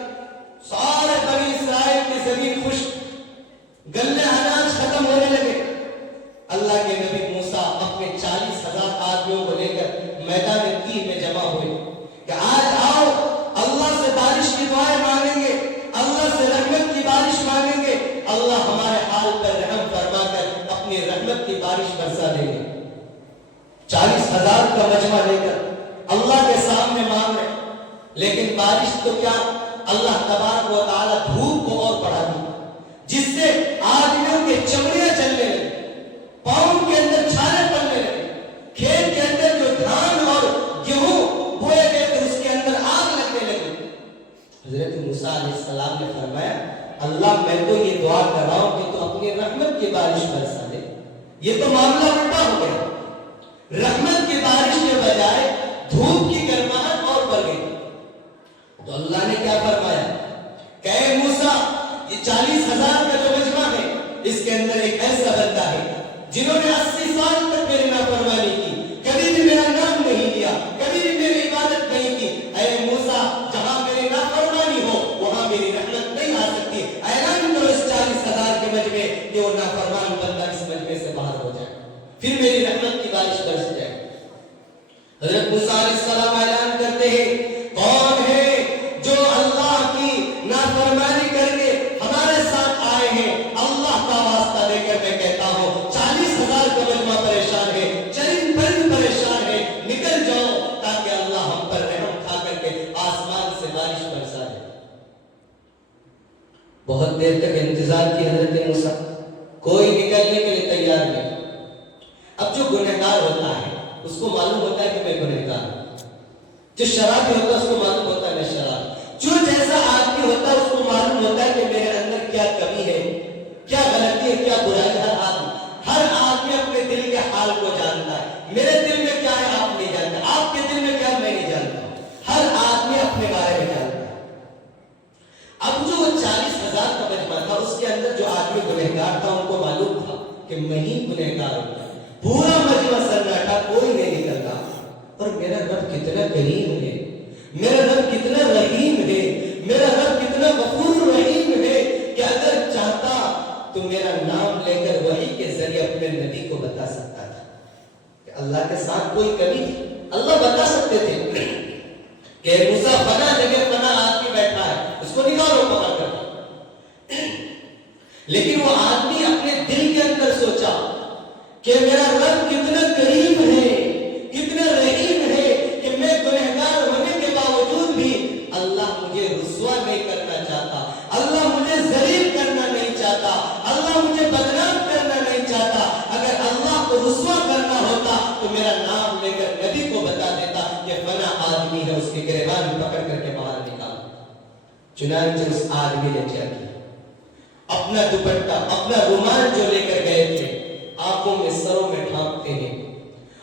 سارے بنی اسرائیل کی زمین خشک، گلے اناج ختم ہونے لگے. اللہ کے نبی موسیٰ اپنے 40,000 آدمیوں کو لے کر میدان تیہ میں جمع ہوئے کہ آج آؤ اللہ سے بارش کی دعائیں مانگیں گے، اللہ سے رحمت کی بارش مانگیں گے، اللہ ہمارے حال پر رحم فرما کر اپنی رحمت کی بارش برسا دیں گے. 40,000 کا مجمع لے کر اللہ کے سامنے مانگ رہے، لیکن بارش تو کیا، اللہ تبارک و تعالی دھوپ کو اور بڑھا دی، جس سے آدمیوں کے چمڑیاں جلنے لگی، پاؤں کے اندر چھالے پڑنے لگے، کھیت کے اندر جو دھان اور گیہوں بوئے گئے تھے اس کے اندر آگ لگنے لگی. حضرت موسیٰ علیہ السلام نے فرمایا اللہ میں تو یہ دعا کر رہا ہوں کہ تو اپنی رحمت کی بارش برسا دے. یہ تو معاملہ الٹا ہو گیا، رحمت کی بارش کے بجائے دھوپ کی گرماہٹ اور بڑھ گئی. تو اللہ نے کیا فرمایا کہ اے موسیٰ، یہ 40,000 کا جو مجمع ہے اس کے اندر ایک ایسا بندہ ہے جنہوں نے 80 سال تک میری نافرمانی کی، کبھی بھی میرا نام نہیں لیا، کبھی بھی میری عبادت نہیں کی. اے موسیٰ، جہاں میری نافرمانی ہو وہاں میری رحمت نہیں آ سکتی. اعلان کرو اس 40,000 کے مجمع کہ وہ نافرمان بندہ اس مجمع سے باہر ہو جائے، پھر میری رحمت کی بارش برس جائے. حضرت موسیٰ علیہ السلام اعلان کرتے ہیں کون ہے ہے کہ میں گنہگار ہوں۔ جو شرابی ہوتا ہے اس کو معلوم ہوتا ہے میں شراب، جو جیسا آدمی ہوتا ہے اس کو معلوم ہوتا ہے کہ میرے اندر کیا کمی ہے، کیا غلطی ہے، کیا برائی ہے۔ ہر آدمی اپنے دل کے حال کو جانتا ہے، میرے دل میں کیا ہے آپ نہیں جانتے، آپ کے دل میں کیا ہے میں نہیں جانتا، ہر آدمی اپنے بارے میں جانتا ہے۔ اب جو 40,000 کا مجمع تھا اس کے اندر جو آدمی گنہگار تھا ان کو معلوم تھا کہ میں ہی گنہگار ہوں، پورا مجمع سناٹا، کوئی نہیں نکلتا، اور میرا رب کتنا کریم ہے، میرا رب کتنا رحیم ہے، میرا رب کتنا غفور رحیم ہے کہ اگر چاہتا تو میرا نام لے کر وحی کے ذریعے اپنے نبی کو بتا سکتا تھا کہ اللہ کے ساتھ کوئی کمی تھی، اللہ بتا سکتے تھے کہ موسیٰ فنا جگہ فنا آدمی بیٹھا ہے، اس کو نکالو پکڑ کر۔ لیکن وہ آدمی اپنے دل کے اندر سوچا کہ میرا رب کتنا کریم ہے، کتنا رحیم ہے کہ میں گنہگار ہونے کے باوجود بھی اللہ مجھے رسوا نہیں کرنا چاہتا، اللہ مجھے ذلیل کرنا نہیں چاہتا، اللہ مجھے بدنام کرنا نہیں چاہتا۔ اگر اللہ کو رسوا کرنا ہوتا تو میرا نام لے کر نبی کو بتا دیتا کہ فنا آدمی ہے، اس کی گریبان پکڑ کر کے باہر نکالا۔ چنانچہ اس آدمی نے کیا کیا، اپنا دوپٹہ، اپنا رومال جو لے کر گئے تھے آنکھوں میں سروں میں ڈھانپتے ہیں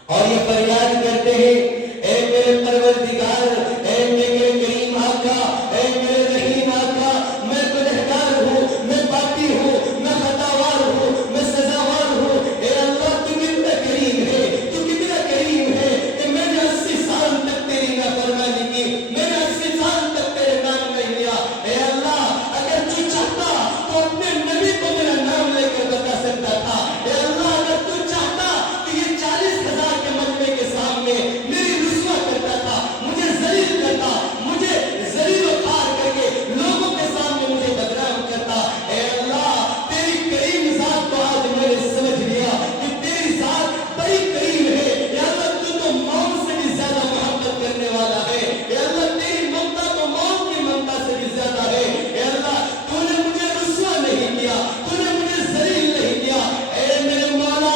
اور یہ فریاد کرتے ہیں، اے میرے پروردگار، اے میرے کریم آقا، اے میرے رحیم آقا، میں گنہگار ہوں، میں پاپی ہوں، میں خطاوار ہوں، میں سزاوار ہوں، اے اللہ تو کتنا کریم ہے، تو کتنا کریم ہے کہ میں نے 80 سال تک تیری نافرمانی کی، میں نے 80 سال تک تیرے نام نہیں لیا۔ اے اللہ اگر تو چاہتا تو اپنے نبی کو میرا نام لے کر بتا سکتا تھا۔ اے اللہ اگر تو چاہتا تو یہ 40,000 کے مجمع کے سامنے میری رسوا کرتا تھا، مجھے ذلیل کرتا، مجھے ذلیل و خوار کر کے لوگوں کے سامنے مجھے بدنام کرتا۔ اے اللہ تیری کریم ذات کو آج میں نے سمجھ لیا کہ تیری ذات بڑی کریم ہے۔ اے اللہ تو موت سے بھی زیادہ محبت کرنے والا ہے۔ اے اللہ تیری ممتا تو موت کی ممتا سے بھی زیادہ ہے۔ اے اللہ تو نے مجھے رسوا نہیں کیا، تو نے مجھے ذلیل نہیں کیا۔ اے میرے مولا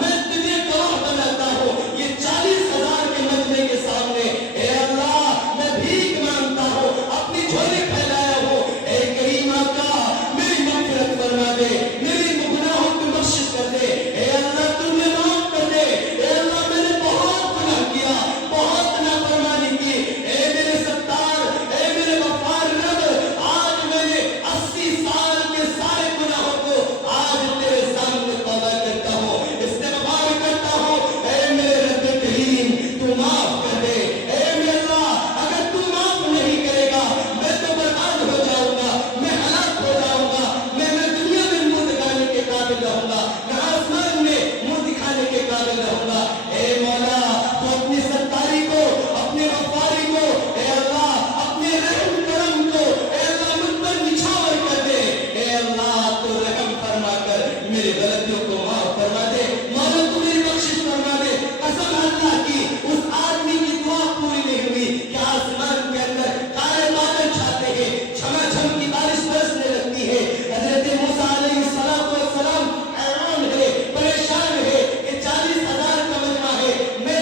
میں تجھے گواہ بناتا ہوں یہ 40,000 کے مجمع کے سامنے، اے اللہ میں بھیک مانگتا ہوں، اپنی جھولی پھیلایا ہوں۔ اے کریم آقا میری مغفرت فرما دے، میری گناہوں کی بخشش کر دے۔ اے اللہ تو نے معاف کر دے۔ اے اللہ میں نے بہت گناہ کیا، بہت نافرمانی کی۔ اے میرے ستار، اے میرے غفار رب، آج میں نے 80 سال کے سارے گناہوں کو آج تیرے سامنے توبہ کرتا ہوں، استغفار کرتا ہوں۔ اے میرے رب کریم تو معاف کر دے۔ اے میرے اللہ اگر تو معاف نہیں کرے گا میں تو برباد ہو جاؤں گا، میں ہلاک ہو جاؤں گا، میں دنیا میں منہ دکھانے کے قابل رہوں گا، میں آسمان میں منہ دکھانے کے قابل رہوں گا۔ اے مولا تو اپنی ستاری کو، اپنی غفاری کو، اے اللہ اپنے رحم کرم کو، اے اللہ مجھ پر نچھاور کر دے۔ اے اللہ تو رحم فرما کر میری غلطیوں کو معاف فرما دے، مولا تو میری بخشش فرما دے۔ قسم اللہ کی اس آدمی کی دعا پوری نہیں ہوئی کہ آسمان کے اندر کالے بادل چھاتے ہیں، جھما جھم کی بارش برسنے لگتی ہے۔ حضرت موسیٰ علیہ السلام حیران ہے، پریشان ہے کہ 40,000 کا مجمع ہے، میں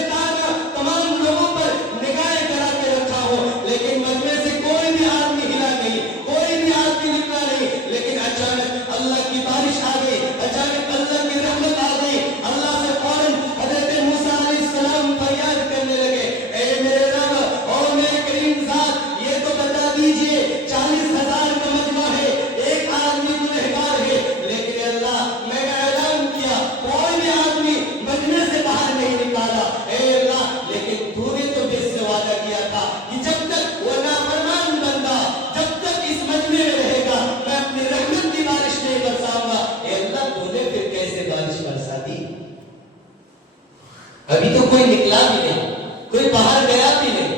تمام لوگوں پر نگاہیں کرا کے رکھا ہوں لیکن مجمع سے کوئی بھی آدمی ہلا نہیں، کوئی بھی آدمی نکلا نہیں۔ لیکن اچانک اللہ کی بارش آ گئی، اچانک اللہ کی رحمت آ گئی۔ اللہ سے فوراً حضرت موسیٰ علیہ السلام فریاد کرنے لگے، اے میرے رب اور میرے کریم ذات یہ تو بتا دیجئے 40,000 کا مجمع ہے، ایک آدمی گنہگار ہے، لیکن اے اللہ میں نے اعلان کیا کوئی بھی آدمی مجمع سے باہر نہیں نکالا۔ اے اللہ لیکن تو نے تو جس سے وعدہ کیا تھا کہ جب تک وہ نافرمان بندہ جب تک اس مجمع میں رہے گا میں اپنی رحمت کی بارش نہیں برساؤں گا۔ اے اللہ تو نے پھر کیسے بارش برسا دی؟ ابھی تو کوئی نکلا بھی نہیں، کوئی باہر گیا بھی نہیں۔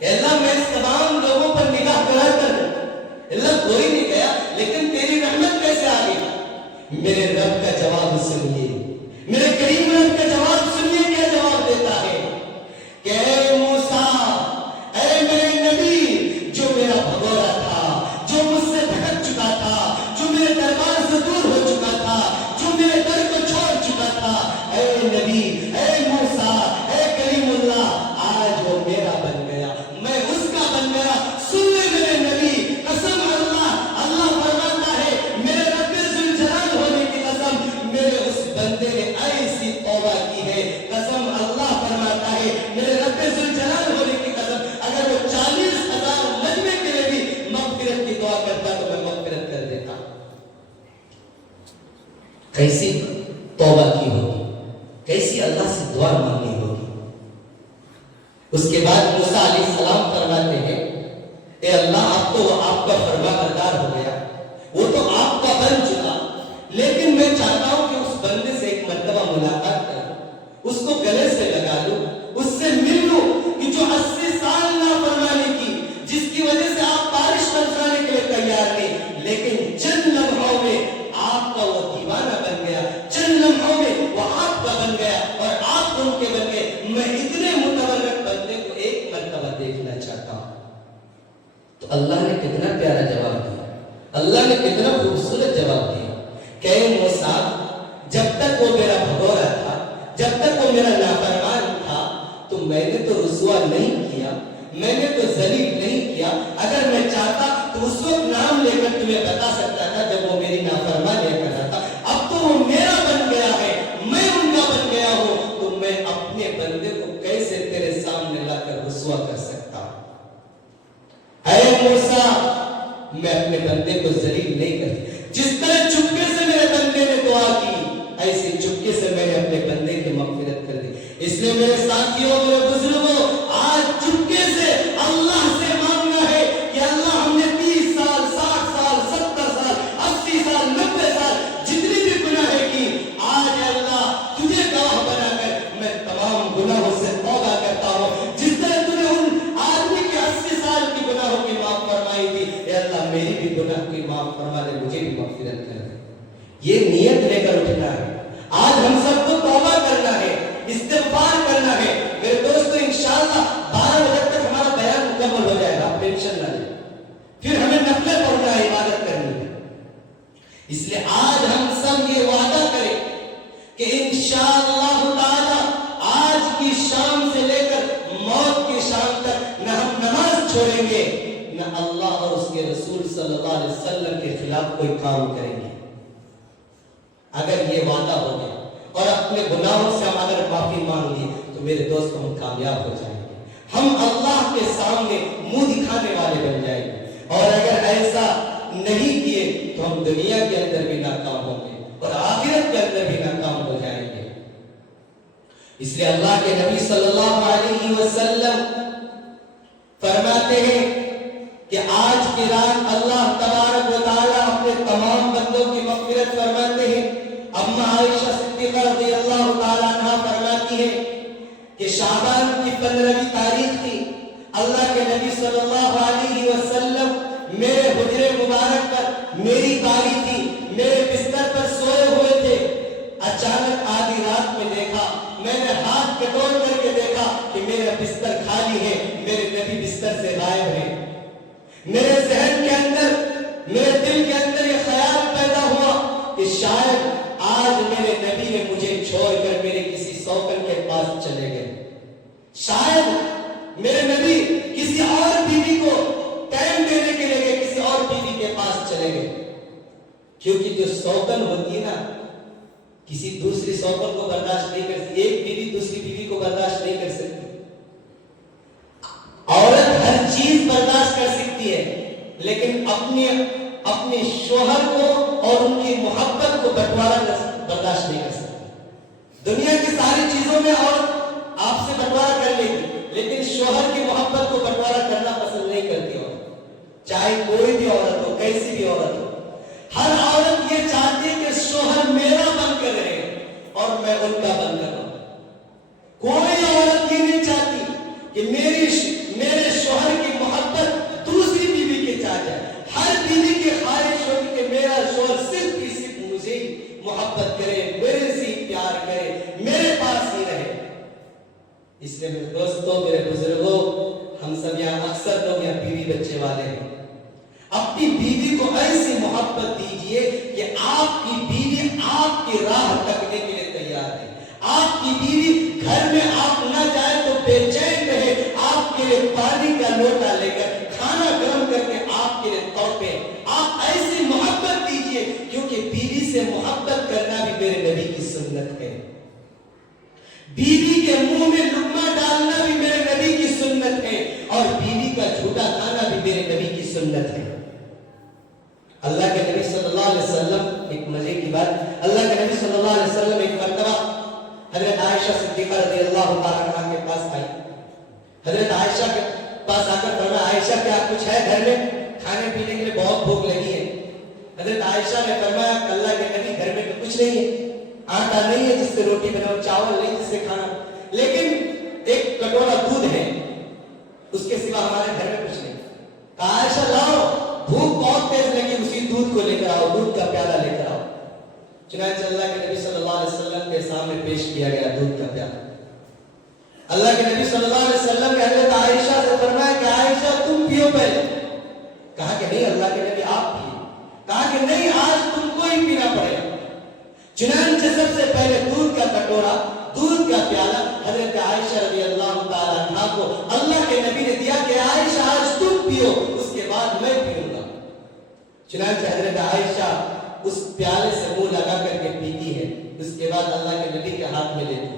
اے اللہ میں اس تمام لوگوں پر نگاہ کرا کر اللہ کوئی نہیں گیا لیکن تیری رحمت کیسے آ گئی؟ میرے رب کا جواب سنیے، میرے کریم رب کا جواب سنیے، کیا جواب دیتا ہے کہ اے موسیٰ، اے میرے نبی جو میرا بھگورا تھا، جو مجھ سے بھٹک چکا تھا، جو میرے دربار سے دور ہو چکا تھا، جو میرے در کو چھوڑ چکا تھا، اے نبی، اے موسیٰ، اے کریم اللہ، کیسی توبہ کی ہوگی، کیسی اللہ سے دعا مانگی ہوگی۔ اس کے بعد موسیٰ علیہ السلام فرماتے ہیں اے اللہ اب تو وہ آپ کا فرما بردار ہو گیا، وہ تو آپ کا بن چکا، لیکن میں چاہتا ہوں کہ اس بندے سے ایک مرتبہ ملاقات کروں، اس کو گلے سے لگا لوں، اس سے مل لوں کہ جو 80 سال نافرمانی کی، جس کی وجہ سے آپ بارش برسانے کے لیے تیار نہیں، لیکن چند لمحوں میں آپ کا وہ دیوانہ بن گیا، چند لمحوں میں وہ آپ کا بن گیا اور آپ ان کے بن گئے۔ میں اتنے متورک بندے کو ایک مرتبہ دیکھنا چاہتا ہوں۔ تو اللہ نے کتنا پیارا جواب دیا، اللہ نے کتنا خوبصورت جواب دیا کہ اے موسیٰ، جب تک وہ میرا بھگورا تھا، جب تک وہ میرا نافرمان تھا، تو میں نے تو رسوا نہیں کیا، میں نے تو ذلیل نہیں کیا۔ اگر میں چاہتا تو اس وقت نام لے کر تمہیں بتا سکتا تھا جب وہ میری نافرمانی کر رہا تھا۔ اب تو وہ میرا بن گیا ہے، میں ان کا بن گیا ہوں، تو میں اپنے بندے کو کیسے تیرے سامنے لا کر رسوا کر سکتا ہوں؟ اے موسیٰ، میں اپنے بندے کو ذلیل نہیں کرتی۔ جس طرح چپکے سے میرے بندے نے دعا کی، ایسے چپکے سے میں نے اپنے بندے کی مغفرت کر دی۔ اس لیے میرے ساتھیوں، میرے بزرگوں، آج چپکے سے اللہ سے مانگنا ہے کہ اللہ ہم نے 30 سال، 60 سال، 70 سال، 80 سال، 90 سال جتنی بھی گناہیں کی، آج اللہ تجھے گواہ بنا کر میں تمام گناہوں سے توبہ کرتا ہوں۔ جس طرح تجھے ان آدمی کے 80 سال کی گناہوں کی معاف فرمائی تھی، اے اللہ میری بھی گناہ کی معاف فرما دے، مجھے بھی مغفرت کر دے۔ یہ نیت لے کر اٹھنا ہے۔ آج ہم سب کو توبہ کرنا ہے، استغفار کرنا ہے۔ میرے دوستو، انشاءاللہ 12 بجے تک ہمارا بیان مکمل ہو جائے گا، ٹینشن نہ لیں۔ پھر ہمیں نفلیں پڑھنا ہے، عبادت کرنی ہے۔ اس لیے آج ہم سب یہ وعدہ کریں کہ انشاءاللہ تعالی آج کی شام سے لے کر موت کی شام تک نہ ہم نماز چھوڑیں گے، نہ اللہ اور اس کے رسول صلی اللہ علیہ وسلم کے خلاف کوئی کام کریں گے۔ اگر یہ وعدہ ہو گیا اور اپنے گناہوں سے ہم اگر معافی مانگ لی تو میرے دوست ہم کامیاب ہو جائیں گے، ہم اللہ کے سامنے منہ دکھانے والے بن جائیں گے۔ اور اگر ایسا نہیں کیے تو ہم دنیا کے اندر بھی ناکام ہوں گے اور آخرت کے اندر بھی ناکام ہو جائیں گے۔ اس لیے اللہ کے نبی صلی اللہ علیہ وسلم فرماتے ہیں کہ آج کی رات اللہ تبارک و تعالی اپنے تمام بندوں کی مغفرت فرماتے ہیں۔ اما عائشہ صدیقہ رضی اللہ تعالی عنہ فرماتی ہے کہ شعبان کی 15ویں تاریخ تھی، اللہ کے نبی صلی اللہ علیہ وسلم میرے حجرے مبارک پر میری باری تھی، میرے بستر پر سوئے ہوئے تھے۔ اچانک آدھی رات میں دیکھا، میں نے ہاتھ کٹور کر کے دیکھا کہ میرا بستر خالی ہے، میرے نبی بستر سے غائب ہیں۔ میرے ذہن کے اندر، میرے دل کے اندر یہ خیال پیدا ہوا کہ شاید آج میرے نبی نے مجھے چھوڑ کر میرے کسی سوکن کے پاس چلے گئے، شاید میرے نبی کسی اور بیوی کو ٹائم دینے کے لیے کسی اور بیوی کے پاس چلے گئے۔ کیونکہ جو سوکن ہوتی ہے نا، کسی دوسری سوکن کو برداشت نہیں کر سکتی، ایک بیوی دوسری بیوی کو برداشت نہیں کر سکتی۔ عورت ہر چیز برداشت کر سکتی ہے، لیکن اپنے شوہر کو اور ان کی محبت کو بٹوارا برداشت نہیں کر سکتی۔ دنیا کی ساری چیزوں میں عورت آپ سے بٹوارا کر لے گی، لیکن شوہر کی محبت کو بٹوارا کرنا پسند نہیں کرتی عورت، چاہے کوئی بھی عورت ہو، کیسی بھی عورت ہو۔ ہر عورت یہ چاہتی ہے کہ شوہر میرا بن کر رہے اور میں ان کا بن کر رہوں۔ کوئی عورت یہ نہیں چاہتی کہ میرے شوہر کی محبت دوسری بیوی کے چاہ جائے۔ ہر بیوی کی خواہش ہوتی کہ میرا شوہر صرف مجھے محبت کرے، میرے سے پیار کرے، میرے پاس ہی رہے۔ اس لیے میرے دوستوں، میرے بزرگوں، ہم سب یہاں اکثر لوگ یہاں بیوی بچے والے ہیں۔ اپنی بیوی کو ایسی محبت دیجئے کہ آپ کی بیوی آپ کی راہ تکنے کے لیے تیار ہے۔ آپ کی بیوی گھر میں آپ نہ جائے تو بے چین رہے، آپ کے لیے پانی کا لوٹا لے کر، کھانا گرم کر کے آپ کے لیے تڑپے۔ آپ ایسی محبت دیجئے، کیونکہ بیوی سے محبت کرنا بھی میرے نبی کی سنت ہے۔ بیوی کے منہ میں لقمہ ڈالنا بھی میرے نبی کی سنت ہے، اور بیوی کا جھوٹا کھانا بھی میرے نبی کی سنت ہے۔ اللہ کے نبی صلی اللہ علیہ وسلم ایک مزے کی بات اللہ کے نبی صلی اللہ علیہ وسلم ایک مرتبہ حضرت عائشہ صدیقہ رضی اللہ تعالیٰ عنہا کے پاس آئی. حضرت عائشہ کے پاس آ کر فرمایا عائشہ کیا کچھ ہے گھر میں کھانے پینے کے لیے بہت بھوک لگی ہے. حضرت عائشہ نے فرمایا اللہ کے نبی گھر میں تو کچھ نہیں ہے, آٹا نہیں ہے جس سے روٹی بناؤ, چاول نہیں جس سے کھانا, لیکن ایک کٹورا دودھ ہے, اس کے سوا ہمارے گھر میں کچھ نہیں. عائشہ لاؤ, بھوک بہت تیز لگی, اسی دودھ کو لے کر آؤ, دودھ کا پیالہ لے کر آؤ. چنانچہ اللہ کے نبی صلی اللہ علیہ وسلم کے سامنے پیش کیا گیا دودھ کا پیالہ. اللہ کے نبی صلی اللہ علیہ وسلم نے حضرت عائشہ سے فرمایا کہ عائشہ تم پیو پہلے. کہا کہ نہیں اللہ کے نبی آپ پیو. کہا کہ نہیں آج تم کو ہی پینا پڑے گا. چنانچہ سب سے پہلے دودھ کا کٹورا, دودھ کا پیالہ حضرت عائشہ رضی اللہ تعالیٰ عنہا کو اللہ کے نبی نے دیا کہ عائشہ آج تم پیو, اس کے بعد میں پیوں گا. چنانچہ حضرت عائشہ اس پیالے سے منہ لگا کر کے پیتی ہے, اس کے بعد اللہ کے نبی کے ہاتھ میں لیتی ہے.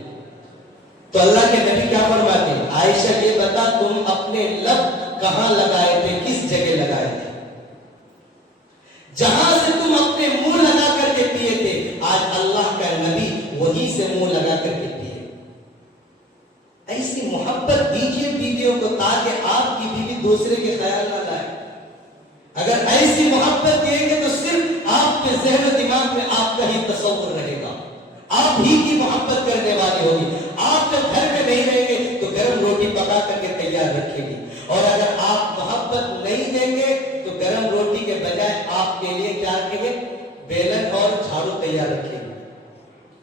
تو اللہ کے نبی کیا فرماتے ہیں, عائشہ یہ بتا تم اپنے لب کہاں لگائے تھے, کس جگہ لگائے تھے؟ جہاں سے تم اپنے منہ لگا کر کے پیے تھے آج اللہ کا نبی وہیں سے منہ لگا کر کے پیے. ایسی محبت دیجیے بیویوں کو تاکہ آپ کی بیوی دوسرے کے خیال نہ لائے. اگر ایسی محبت دیں گے تو صرف آپ کے ذہن و دماغ میں آپ کا ہی تصور رہے گا, آپ ہی کی محبت کرنے والی ہوگی. آپ جب گھر میں نہیں رہیں گے تو گرم روٹی پکا کر کے تیار رکھے گی, اور اگر آپ محبت نہیں دیں گے تو گرم روٹی کے بجائے آپ کے لیے کیا رکھیں گے, بیلن اور جھاڑو تیار رکھیں گے.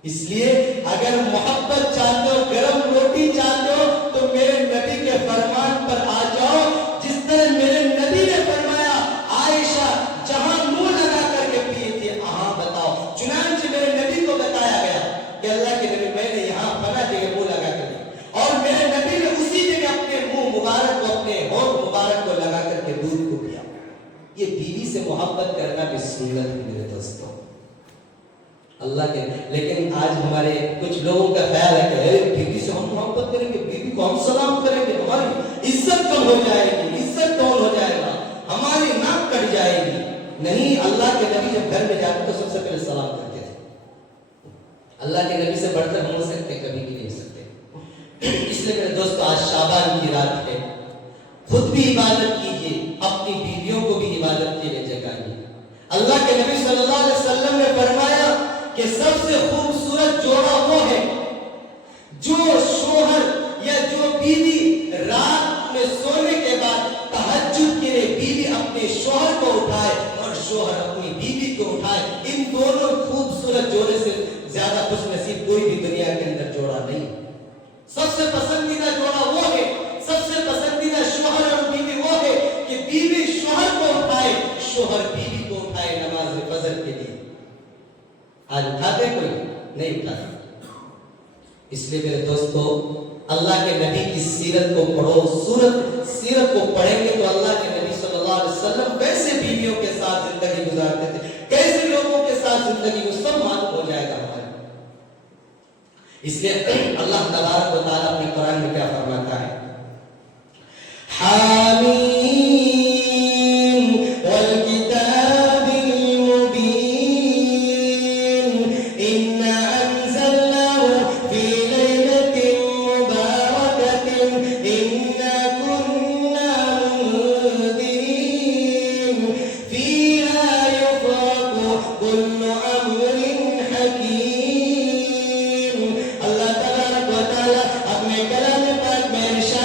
اس لیے اگر محبت چاہتے ہو, گرم روٹی چاہتے ہو تو میرے نبی کے فرمان پر آ جاؤ. جس طرح میرے نبی نے فرمایا عائشہ جہاں منہ لگا کر کے پیے تھے وہاں بتاؤ. چنانچہ میرے نبی کو بتایا گیا کہ اللہ کے نبی میں نے یہاں فلاں جگہ منہ لگا کر دیا, اور میرے نبی نے اسی جگہ اپنے منہ مبارک کو, اپنے ہونٹ مبارک کو لگا کر کے دودھ کو پیا. یہ بیوی سے محبت کرنا بھی سنت ہے میرے دوستوں اللہ کے. لیکن آج ہمارے کچھ لوگوں کا خیال ہے کہ بیوی سے ہم محبت کریں گے, بیوی کو ہم سلام کریں گے, ہماری عزت کم ہو جائے گی, عزت ڈاؤن ہو جائے گا, ہماری ناک کٹ جائے گی. نہیں, اللہ کے نبی جب گھر میں جاتے تو سب سے پہلے سلام کرتے تھے. اللہ کے نبی سے بڑھ کر ہم ہو سکتے کبھی بھی نہیں ہو سکتے. اس لیے میرے دوستو آج شعبان کی رات ہے, خود بھی عبادت کیجیے, اپنی بیویوں کو بھی عبادت کے لیے جگائیے. اللہ کے نبی صلی اللہ علیہ وسلم نے فرمایا کہ سب سے خوبصورت جوڑا وہ ہے جو شوہر یا جو بیوی رات میں سونے کے بعد تہجد کے لیے بیوی اپنے شوہر کو اٹھائے اور شوہر اپنی بیوی کو اٹھائے. ان دونوں خوبصورت جوڑے سے زیادہ خوش نصیب کوئی بھی دنیا کے اندر جوڑا نہیں. سب سے پسندیدہ جوڑا وہ ہے, سب سے پسندیدہ شوہر اور بیوی وہ ہے کہ بیوی شوہر کو اٹھائے, شوہر بیوی کو اٹھائے نماز فجر کے لیے. آج اٹھاتے کوئی نہیں اٹھاتا. اس لیے میرے دوستو اللہ کے نبی کی سیرت کو پڑھو. سیرت کو پڑھیں گے تو اللہ کے نبی صلی اللہ علیہ وسلم کیسے بیویوں کے ساتھ زندگی گزارتے تھے, کیسے لوگوں کے ساتھ زندگی, وہ سب معلوم ہو جائے گا ہمارے. اس لیے اللہ تبارک و تعالیٰ اپنے قرآن میں کیا فرماتا ہے, حامیم والکتاب المبین انا انزلناه فی لیلۃ مبارکۃ انا کنا منذرین فیہا یفرق کل امر حکیم. اللہ تبارک و تعالیٰ اپنے کلام پاک میں ارشاد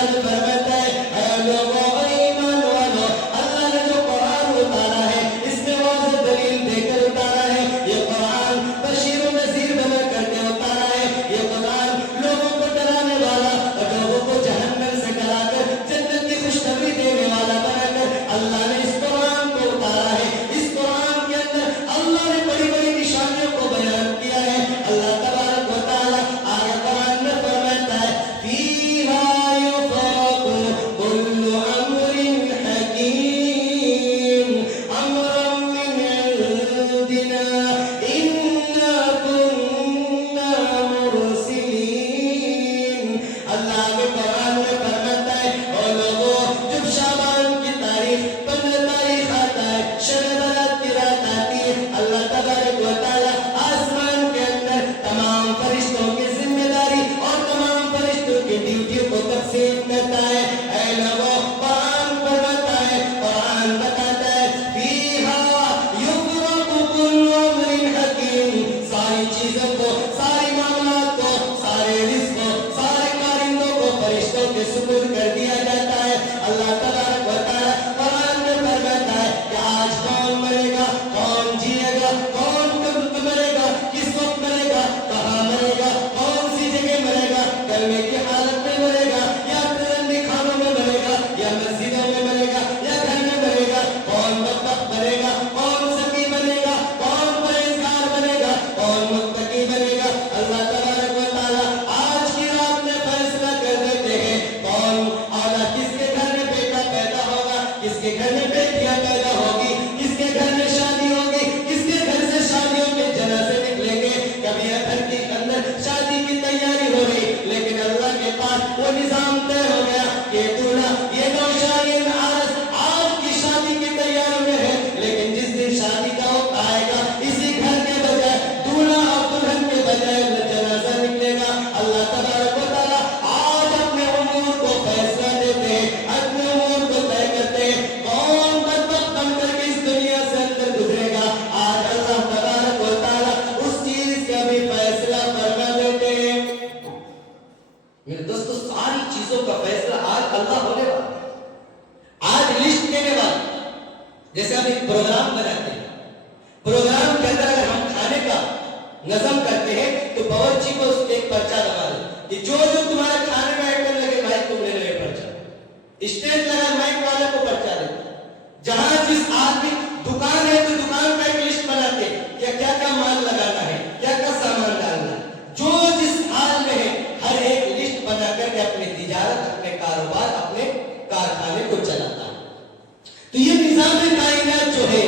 اللہ ہونے والا ہے. آج لسٹ دینے والا، جیسے ہم ایک پروگرام بناتے ہیں، پروگرام کے اندر اگر ہم کھانے کا نظم کرتے ہیں تو باورچی کو اس ایک پرچہ لگا دیں کہ جو جو تمہارے کھانے میں آئٹم لگے بھائی تم لے لو یہ پرچہ. اسٹیج لگا مائک والے کو پرچہ دیتے. جہاں جس آدمی دکان ہے تو دکان کا ایک لسٹ بناتے کہ کیا کیا مال لگانا ہے، کیا کیا سامان ڈالنا ہے. جو جس حال میں ہے ہر ایک لسٹ بنا کر کے اپنی تجارت، اپنے کاروبار، اپنے کارخانے کو چلاتا ہے. تو یہ نظام کائنات جو ہے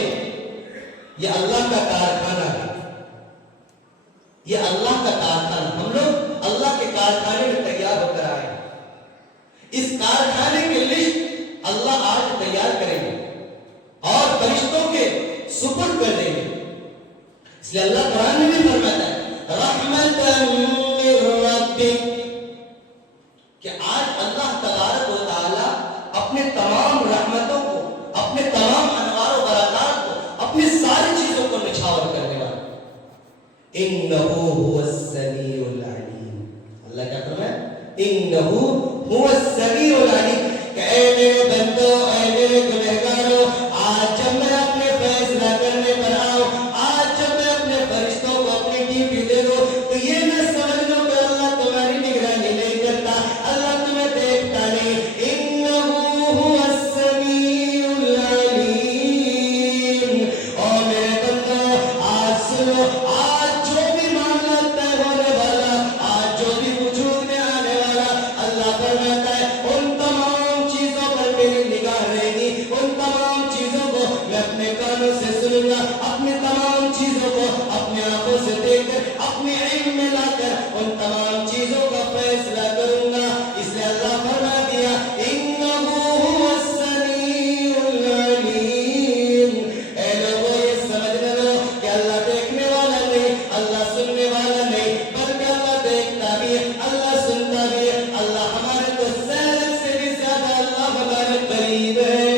یہ اللہ کا کارخانہ ہے، یہ اللہ کا کارخانہ. ہم لوگ اللہ کے کارخانے میں تیار ہو کر آئے ہیں. اس کارخانے کی لسٹ اللہ آج تیار کریں گے اور فرشتوں کے سپرد کر دیں گے. اس لیے اللہ قرآن میں بھی فرماتا ہے رحمتاً من ربک، کہ آج اللہ تبارک و تعالی اپنے تمام رحمتوں کو، اپنے تمام انوار و برکات کو، اپنی ساری چیزوں کو نچھاور کرنے والا. انہو هو السمیع العلیم. اللہ کیا فرمایا؟ انہو هو السمیع العلیم، کہ اے میرے بندو، اے میرے گنہگاروں، آج جب میں اپنے فیصلہ کرنے پر آؤں، آج جب میں اپنے فرشتوں کو اپنی ڈیوٹی دے دوں تو یہ میں سمجھ لوں کہ اللہ تمہاری نگرانی نہیں کرتا، اللہ تمہیں دیکھتا نہیں. انہو هو السمیع العلیم. اور میرے بندو آج سنو، آج جو بھی معاملہ طے ہونے والا، آج جو بھی وجود میں آنے والا، اللہ فرماتا ہے ان تمام چیزوں پر میری نگاہ رہے گی. ان تمام چیزوں کو میں اپنے کانوں سے سنوں گا، اپنی تمام چیزوں کو اپنے آنکھوں سے دیکھ کر، اپنے علم میں لا کر ان تمام چیزوں کا فیصلہ کروں گا. اس لیے اللہ فرما دیا انہو هو السمیع العلیم. اے لوگوں یہ سمجھ لو کہ اللہ دیکھنے والا نہیں، اللہ سننے والا نہیں، بلکہ اللہ دیکھتا بھی ہے، اللہ سنتا بھی ہے. اللہ ہمارے تو سیرت سے بھی زیادہ اللہ ہمارے قریب ہے.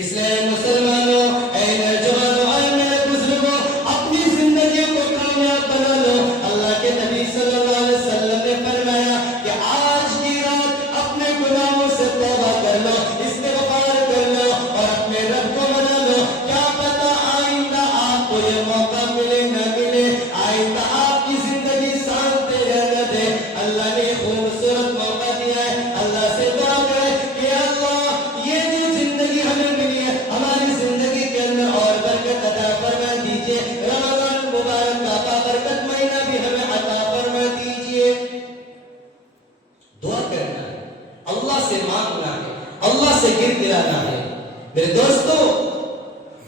اس لیے مسلمانوں، اے نوجوانوں، اے میرے بزرگوں، اپنی زندگی کو کامیاب بنا لو. اللہ کے نبی صلی اللہ علیہ وسلم نے فرمایا کہ آج کی رات اپنے گناہوں سے توبہ کر لو، استغفار کر لو اور اپنے رب کو منا لو. کیا پتا آئندہ آپ کو یہ موقع ملے نہ ملے، آئندہ آپ کی زندگی سانتے رہنے دے. اللہ نے خوبصورت موقع دیا ہے. اللہ سے دعا کرے کہ اللہ یہ جو زندگی ہمیں ملی ہے، ہماری زندگی کے اندر اور برکت عطا فرما دیجئے. رمضان مبارک کا بابرکت مہینہ بھی ہمیں عطا فرما دیجئے. دعا کرنا ہے، اللہ سے مانگنا ہے، اللہ سے گر گرانا ہے. میرے دوستو،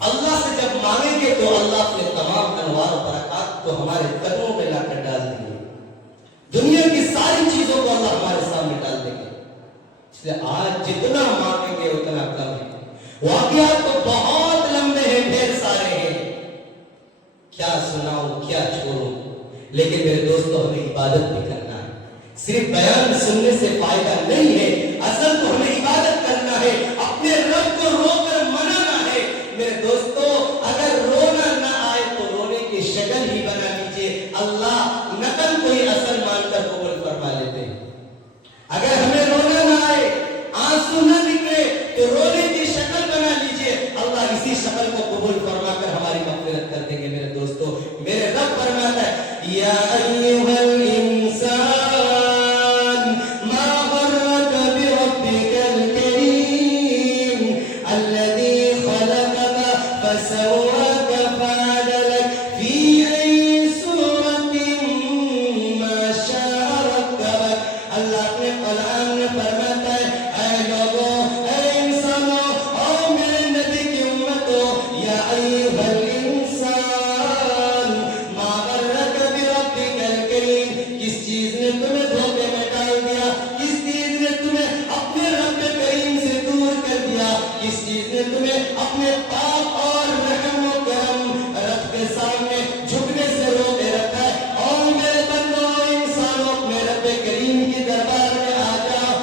اللہ سے جب مانگیں گے تو اللہ اپنے تمام انوار و برکات کو ہمارے قدموں میں لا کر ڈال دیں گے. دنیا کی ساری چیزوں کو اللہ ہمارے سامنے ڈال دیں گے. اس لیے آج جتنا مانگیں گے اتنا کم ہے. واقعات تو بہت لمبے ہیں، ڈھیر سارے ہیں، کیا سناؤں کیا چھوڑوں. لیکن میرے دوستو ہمیں عبادت بھی کرنا ہے. صرف بیان سننے سے فائدہ نہیں ہے، اصل تو ہمیں عبادت کرنا ہے، اپنے رب کو رو کر منانا ہے. میرے دوستو اگر رونا نہ آئے تو رونے کی شکل ہی بنا لیجئے. اللہ نقل کوئی اصل مان کر قبول فرما لیتے ہیں. اگر ہمیں رونا نہ آئے، آنسو نہ نکلے تو رونے کی شکل بنا لیجئے. اللہ اسی شکل کو قبول فرما کر ہماری مغفرت کر دیں گے. میرے دوستو میرے رب فرماتا ہے یا ایھا الانسان ما غرک بربک الکریم الذی خلقک فسواک فعدلک فی ای صورت ما شاء رکبک. اللہ اپنے کلام میں فرماتا ہے اے لوگوں، اے انسانوں، اور میرے نبی کی امتوں، یا ایھا الانسان ما غرک بربک الکریم. کس چیز نے تمہیں دھوکے میں ڈال دیا؟ کس چیز نے تمہیں اپنے رب کریم سے دور کر دیا؟ کس چیز نے تمہیں اپنے پاک اور رحم و کرم رب کے سامنے جھکنے سے روکے رکھا ہے؟ اور میرے بندوں انسانوں، اپنے رب کریم کی دربار میں آ جاؤ.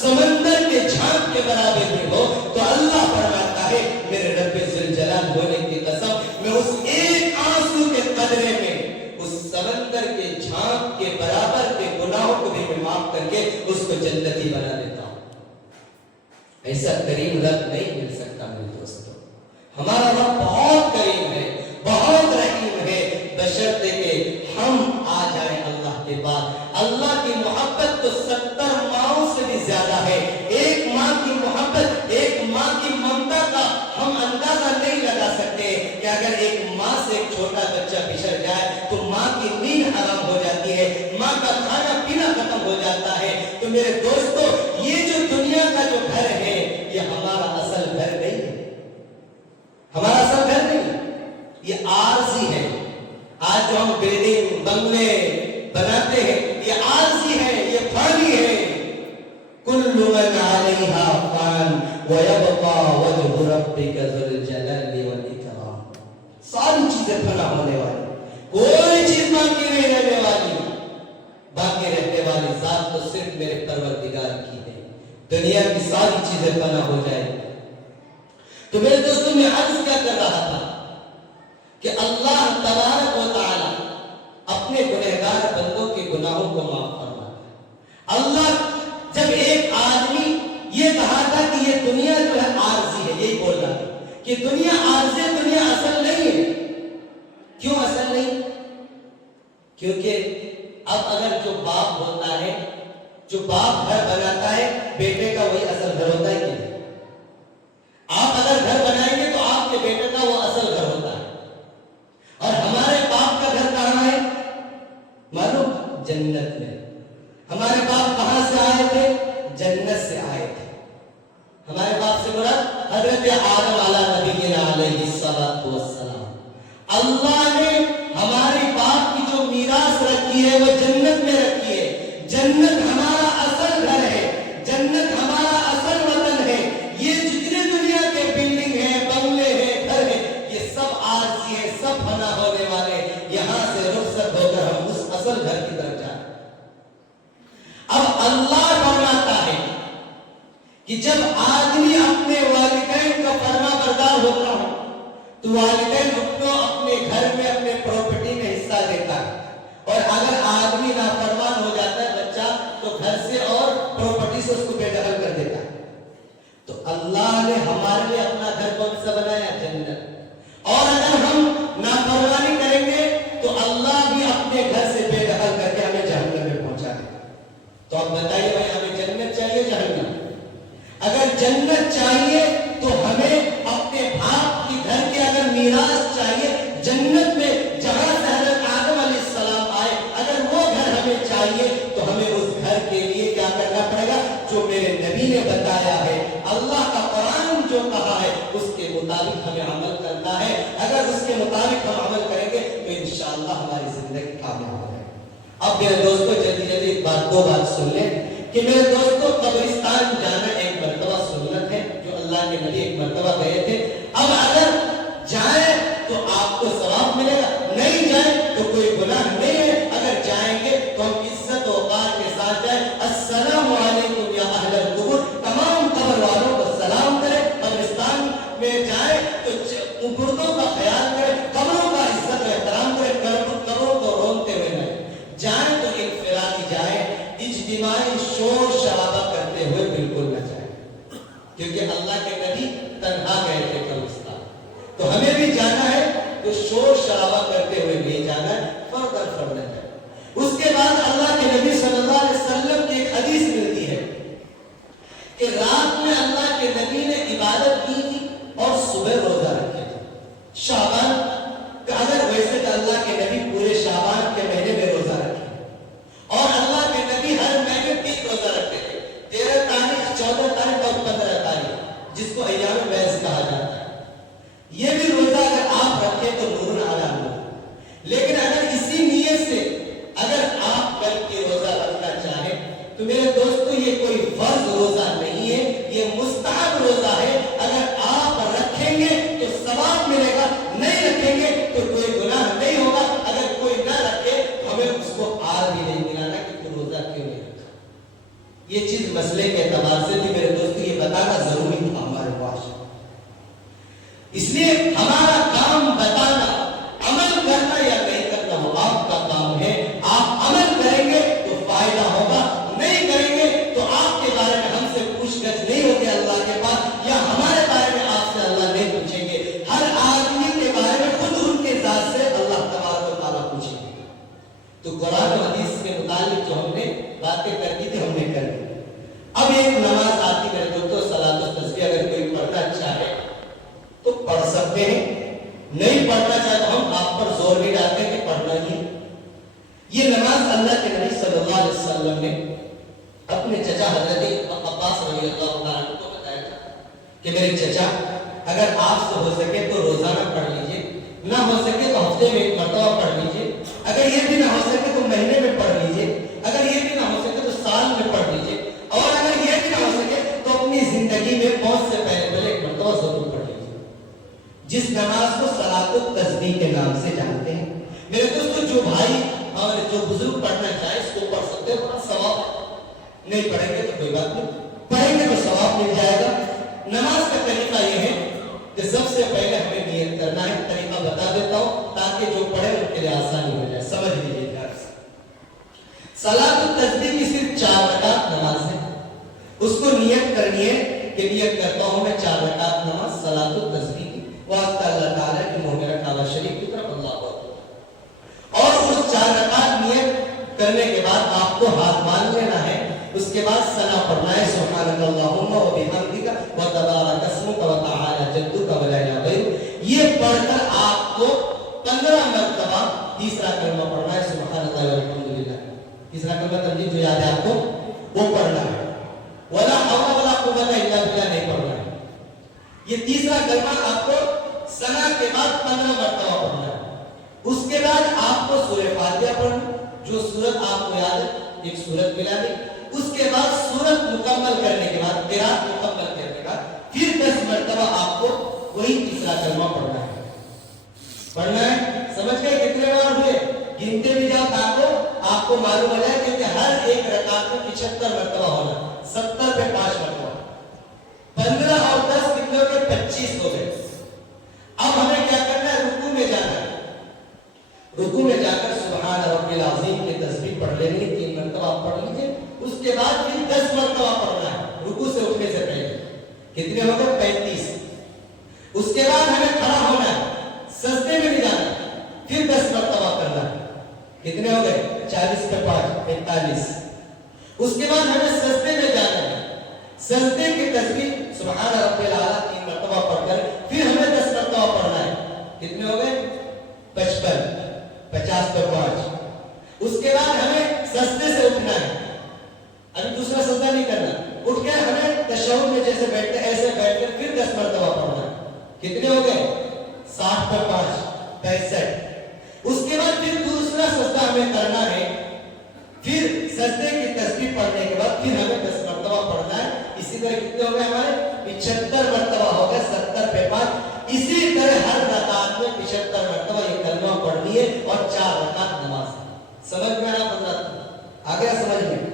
سمندر کے جھانک کے برابر بھی ہو تو اللہ فرماتا ہے میرے رب ذوالجلال ہونے کی قسم میں اس ایک آنسو کے قدرے میں اس سمندر کے جھانک کے برابر کے گناہوں کو بھی میں معاف کر کے اس کو جنتی بنا دیتا ہوں۔ ایسا کریم رب نہیں مل سکتا میرے دوستو۔ ہمارا رب بہت کریم ہے، بہت رحیم ہے، بشرطے کہ ہم آ جائیں اللہ کے بعد۔ اللہ کی محبت تو 70 ماؤں سے بھی زیادہ ہے۔ ایک ماں کی محبت، ایک ماں کی ممتا کا ہم اندازہ نہیں لگا سکتے کہ اگر ایک ماں سے ایک چھوٹا بچہ بچھڑ جائے تو ماں کی نیند حرام ہو جاتی ہے، ماں کا کھانا پینا ختم ہو جاتا ہے۔ تو میرے دوستو یہ جو دنیا کا جو گھر ہے یہ ہمارا اصل گھر نہیں ہے، ہمارا اصل گھر نہیں، یہ عارضی ہے۔ آج جو ہم بلڈنگ بنگلے بناتے ہیں یہ عارضی ہے، یہ فانی ہے۔ کل من علیہا فان ویبقى وجہ ربک ذو الجلال والاکرام۔ ساری چیزیں فنا ہونے والی، کوئی چیز باقی نہیں رہنے والی۔ باقی رہنے والی ذات تو صرف میرے پروردگار کی ہے۔ دنیا کی ساری چیزیں فنا ہو جائیں۔ تو میرے دوستوں میں عرض کیا کر رہا تھا کہ اللہ تبارک و تعالی اپنے گنہگار بندوں کے گناہوں کو معاف فرماتا ہے۔ اللہ جب ایک آدمی یہ کہا تھا کہ یہ دنیا جو ہے عارضی ہے، یہی بول رہا تھا کہ دنیا عارضی ہے، دنیا اصل نہیں ہے۔ کیوں اصل نہیں؟ کیونکہ اب اگر جو باپ ہوتا ہے، جو باپ گھر بناتا ہے، بیٹے کا وہی اصل گھر ہوتا ہے کہ نہیں؟ آپ اگر گھر بنائیں گے تو آپ کے بیٹے کا وہ اصل گھر ہوتا ہے۔ اور ہمارے باپ کا گھر کہاں ہے معلوم؟ جنت میں۔ ہمارے باپ کہاں سے آئے تھے؟ جنت سے آئے تھے۔ ہمارے باپ سے مراد حضرت آدم علیہ نبینا علیہ الصلوۃ والسلام۔ اللہ نے ہمارے باپ کی جو میراث رکھی ہے وہ جنت میں رکھی ہے۔ جنت ہمارا اصل گھر ہے، جنت ہمارا اصل وطن ہے۔ یہ جتنے دنیا کے بلڈنگ ہیں، بنگلے ہیں، گھر ہیں، یہ سب عارضی ہے، سب فنا ہونے والے۔ یہاں سے رخصت ہو کر ہم اس اصل گھر کی طرف جائیں۔ اب اللہ فرماتا ہے کہ جب آدمی اپنے والدین کا فرما بردار ہوتا ہے تو والدین کو اپنے گھر میں، اپنے پراپرٹی میں حصہ دیتا ہے۔ اور اگر آدمی نافرمان ہو جاتا ہے بچہ تو گھر سے اور پراپرٹی سے اس کو بے دخل کر دیتا ہے۔ تو اللہ نے ہمارے لیے اپنا گھر کون سا بنایا؟ جنت۔ اور اگر ہم نافرمانی کریں گے تو اللہ بھی اپنے گھر سے بے دخل کر کے ہمیں جہنم میں پہنچا دے۔ تو اب بتائیے بھائی ہمیں جنت چاہیے جہنم؟ اگر جنت چاہیے تو ہمیں اپنے باپ کی گھر کے اگر میراث چاہیے جنت میں جہاں سے حضرت آدم علیہ السلام آئے، اگر وہ گھر ہمیں چاہیے تو ہمیں اس گھر کے لیے کیا کرنا پڑے گا؟ جو میرے نبی نے بتایا ہے، اللہ کا قرآن جو کہا ہے اس کے مطابق ہمیں عمل کرنا ہے۔ اگر اس کے مطابق ہم عمل کریں گے تو انشاءاللہ ہماری زندگی کامیاب ہوگی۔ اب میرے دوستو جلدی جلدی دو بات سن لیں کہ میرے دوستو قبرستان جانا ایک مرتبہ سنت ہے جو اللہ کے نبی ایک مرتبہ گئے تھے۔ اب اگر جائیں تو آپ کو ثواب ملے گا، نہیں جائیں تو کوئی گناہ نہیں ہے۔ اگر جائیں گے تو ہم عزت و وقار کے ساتھ جائیں۔ السلام علیکم یا اہل القبور، تمام قبر والوں کو سلام کریں۔ قبرستان میں جائیں تو مردوں کا خیال کریں، قبروں کا عزت و احترام کریں، قبروں کو رونتے ہوئے نہ جائیں تو انفرادی جائیں، اجتماعی شور شرابہ کرتے ہوئے بالکل نہ جائیں، کیونکہ اللہ کے نبی تنہا گئے تھے قبرستان۔ تو ہمیں بھی جانا ہے تو شور شرابہ کرتے ہوئے نہیں جانا ہے، فردر فرد ہے۔ اس کے بعد اللہ کے نبی صلی اللہ علیہ وسلم کی ایک حدیث ملتی ہے کہ رات میں اللہ کے نبی نے عبادت کی تھی اور صبح روزہ رکھے تھے۔ شعبان اگر ویسے تو اللہ کے نبی پورے شعبان کے مہینے میں روزہ رکھے اور اللہ کے نبی ہر مہینے 3 روزہ رکھتے تھے، 13 تاریخ، 14 تاریخ اور 15 تاریخ، جس کو ایام بیض کہا جاتا ہے۔ یہ بھی روزہ اگر آپ رکھیں تو نور علی نور، لیکن اگر اسی نیت سے اگر آپ کل کے چیز مسئلے کے اعتبار سے تھی میرے دوست، یہ بتانا ضروری تھا ہمارے پاس. اس لیے ہمارا کام بتانا، عمل کرنا یا نہیں کرنا وہ آپ کا کام ہے. آپ عمل کریں گے تو فائدہ ہوگا، نہیں کریں گے تو آپ کے بارے میں ہم سے پوچھ گچھ نہیں ہوگی اللہ کے پاس، یا ہمارے بارے میں آپ سے اللہ نہیں پوچھیں گے. ہر آدمی کے بارے میں خود ان کے ذات سے اللہ تبارک و تعالیٰ پوچھیں گے. تو قرآن و حدیث کے متعلق جو ہم نے باتیں کر دی تھی ہم نے کر دی. اب ایک نماز آتی میرے دوستوں، صلاۃ التسبیح اگر کوئی پڑھنا چاہے تو پڑھ سکتے ہیں، نہیں پڑھنا چاہے تو ہم آپ پر زور نہیں ڈالتے کہ پڑھنا ہی. یہ نماز اللہ کے نبی صلی اللہ علیہ وسلم نے اپنے چچا حضرت عباس رضی اللہ عنہ کو بتایا تھا کہ میرے چچا اگر آپ سے ہو سکے تو روزانہ پڑھ لیجئے، نہ ہو سکے تو ہفتے میں ایک مرتبہ پڑھ لیجئے، اگر یہ بھی نہ ہو سکے تو مہینے میں پڑھ لیجئے، اگر یہ بھی نہ ہو سکے تو سال میں پڑھ لیجئے، اور اگر یہ بھی نہ ہو سکے تو اپنی زندگی میں موت سے پہلے ایک مرتبہ ضرور پڑھ لیجئے. جس نماز کو صلاۃ التسبیح کے نام سے جانتے ہیں. میرے دوستو جو بھائی اور جو بزرگ پڑھنا چاہے اس کو پڑھ سکتے ہیں، بڑا ثواب. نہیں پڑھیں گے تو کوئی بات نہیں، پڑھیں گے تو ثواب مل جائے گا. نماز کا طریقہ یہ ہے کہ سب سے پہلے ہمیں نیت کرنا ہے. طریقہ بتا دیتا ہوں تاکہ جو پڑھے ان کے لیے آسانی ہو جائے. سمجھ لیجیے گا. صلاۃ التسبیح کی صرف 4 رکعت نماز ہے. اس کو نیت کرنی ہے کہ نیت کرتا ہوں میں 4 رکعت نماز صلاۃ التسبیح کی، واسطہ اللہ تعالیٰ کی منہ میرا کعبہ شریف کی طرف اللہ اکبر. اور اس 4 رکعت نیت کرنے کے بعد آپ کو ہاتھ باندھ لینا ہے. اس کے بعد ثنا پڑھنا ہے، سبحانک اللہم و بحمدک و تبارک اسمک و تعالی جدک و لا الہ غیرک. یہ پڑھ کر آپ کو 15 مرتبہ تیسرا کلمہ پڑھنا ہے، سبحان اللہ والحمدللہ. تیسرا کلمہ ترجیح جو یاد ہے آپ کو وہ پڑھنا ہے. ولا حول ولا قوت الا باللہ نہیں پڑھنا ہے. یہ تیسرا کلمہ آپ کو ثنا کے بعد 15 مرتبہ پڑھنا ہے. اس کے بعد آپ کو سورہ فاتحہ پڑھنا، جو سورت آپ کو یاد ہے ایک سورت ملا دی. اس کے بعد سورت مکمل کرنے کے بعد، قرات مکمل کرنے کے بعد پھر 10 مرتبہ آپ کو وہی تیسرا کلمہ پڑھنا ہے. پڑھنا ہے. سمجھ گئے کتنے بار ہوئے؟ گنتے بھی جاؤ تاکہ آپ کو معلوم ہو جائے کہ ہر ایک رکعت میں 75 مرتبہ ہونا. 70 پہ 5 مرتبہ، 15 اور 10 کتنے ہو گئے؟ 25 ہو گئے. اب ہمیں کیا کرنا ہے؟ رکوع میں جانا ہے. رکوع میں جا کر سبحان ربی العظیم کی تسبیح پڑھ لینی ہے. 3 مرتبہ آپ پڑھ لیجیے. اس کے بعد پھر 10 مرتبہ پڑھنا ہے رکوع سے اٹھنے سے پہلے. کتنے ہو گئے؟ 35. اس کے بعد ہمیں کھڑا ہونا ہے، سجدے میں نہیں جانا، پھر 10 مرتبہ کرنا ہے. کتنے ہو گئے؟ 40 پہ 5 45. اس کے بعد ہمیں سجدے میں جانا ہے، سجدے کی تسبیح سبحان ربی الاعلیٰ 3 مرتبہ پڑھ کر پھر ہمیں 10 مرتبہ پڑھنا ہے. کتنے ہو گئے؟ 55. 50 پہ 5. اس کے بعد ہمیں سجدے سے اٹھنا ہے. ابھی دوسرا سجدہ نہیں کرنا، اٹھ کے ہمیں تشہد میں جیسے بیٹھتے ایسے بیٹھ کر پھر 10 مرتبہ پڑھنا ہے. کتنے ہو گئے؟ 60 پہ 5 65. اس کے بعد پھر دوسرا سجدہ ہمیں کرنا ہے. پھر سجدے کی تسبیح پڑھنے کے بعد پھر ہمیں 10 مرتبہ پڑھنا ہے. اسی طرح کتنے ہو گئے ہمارے؟ 75 مرتبہ ہو گئے. 70 پہ 5. اسی طرح ہر رکعت میں 75 مرتبہ یہ کلمہ پڑھنی ہے اور 4 رکعت نماز. سمجھ میں آنا 15 آ گیا؟ سمجھ میں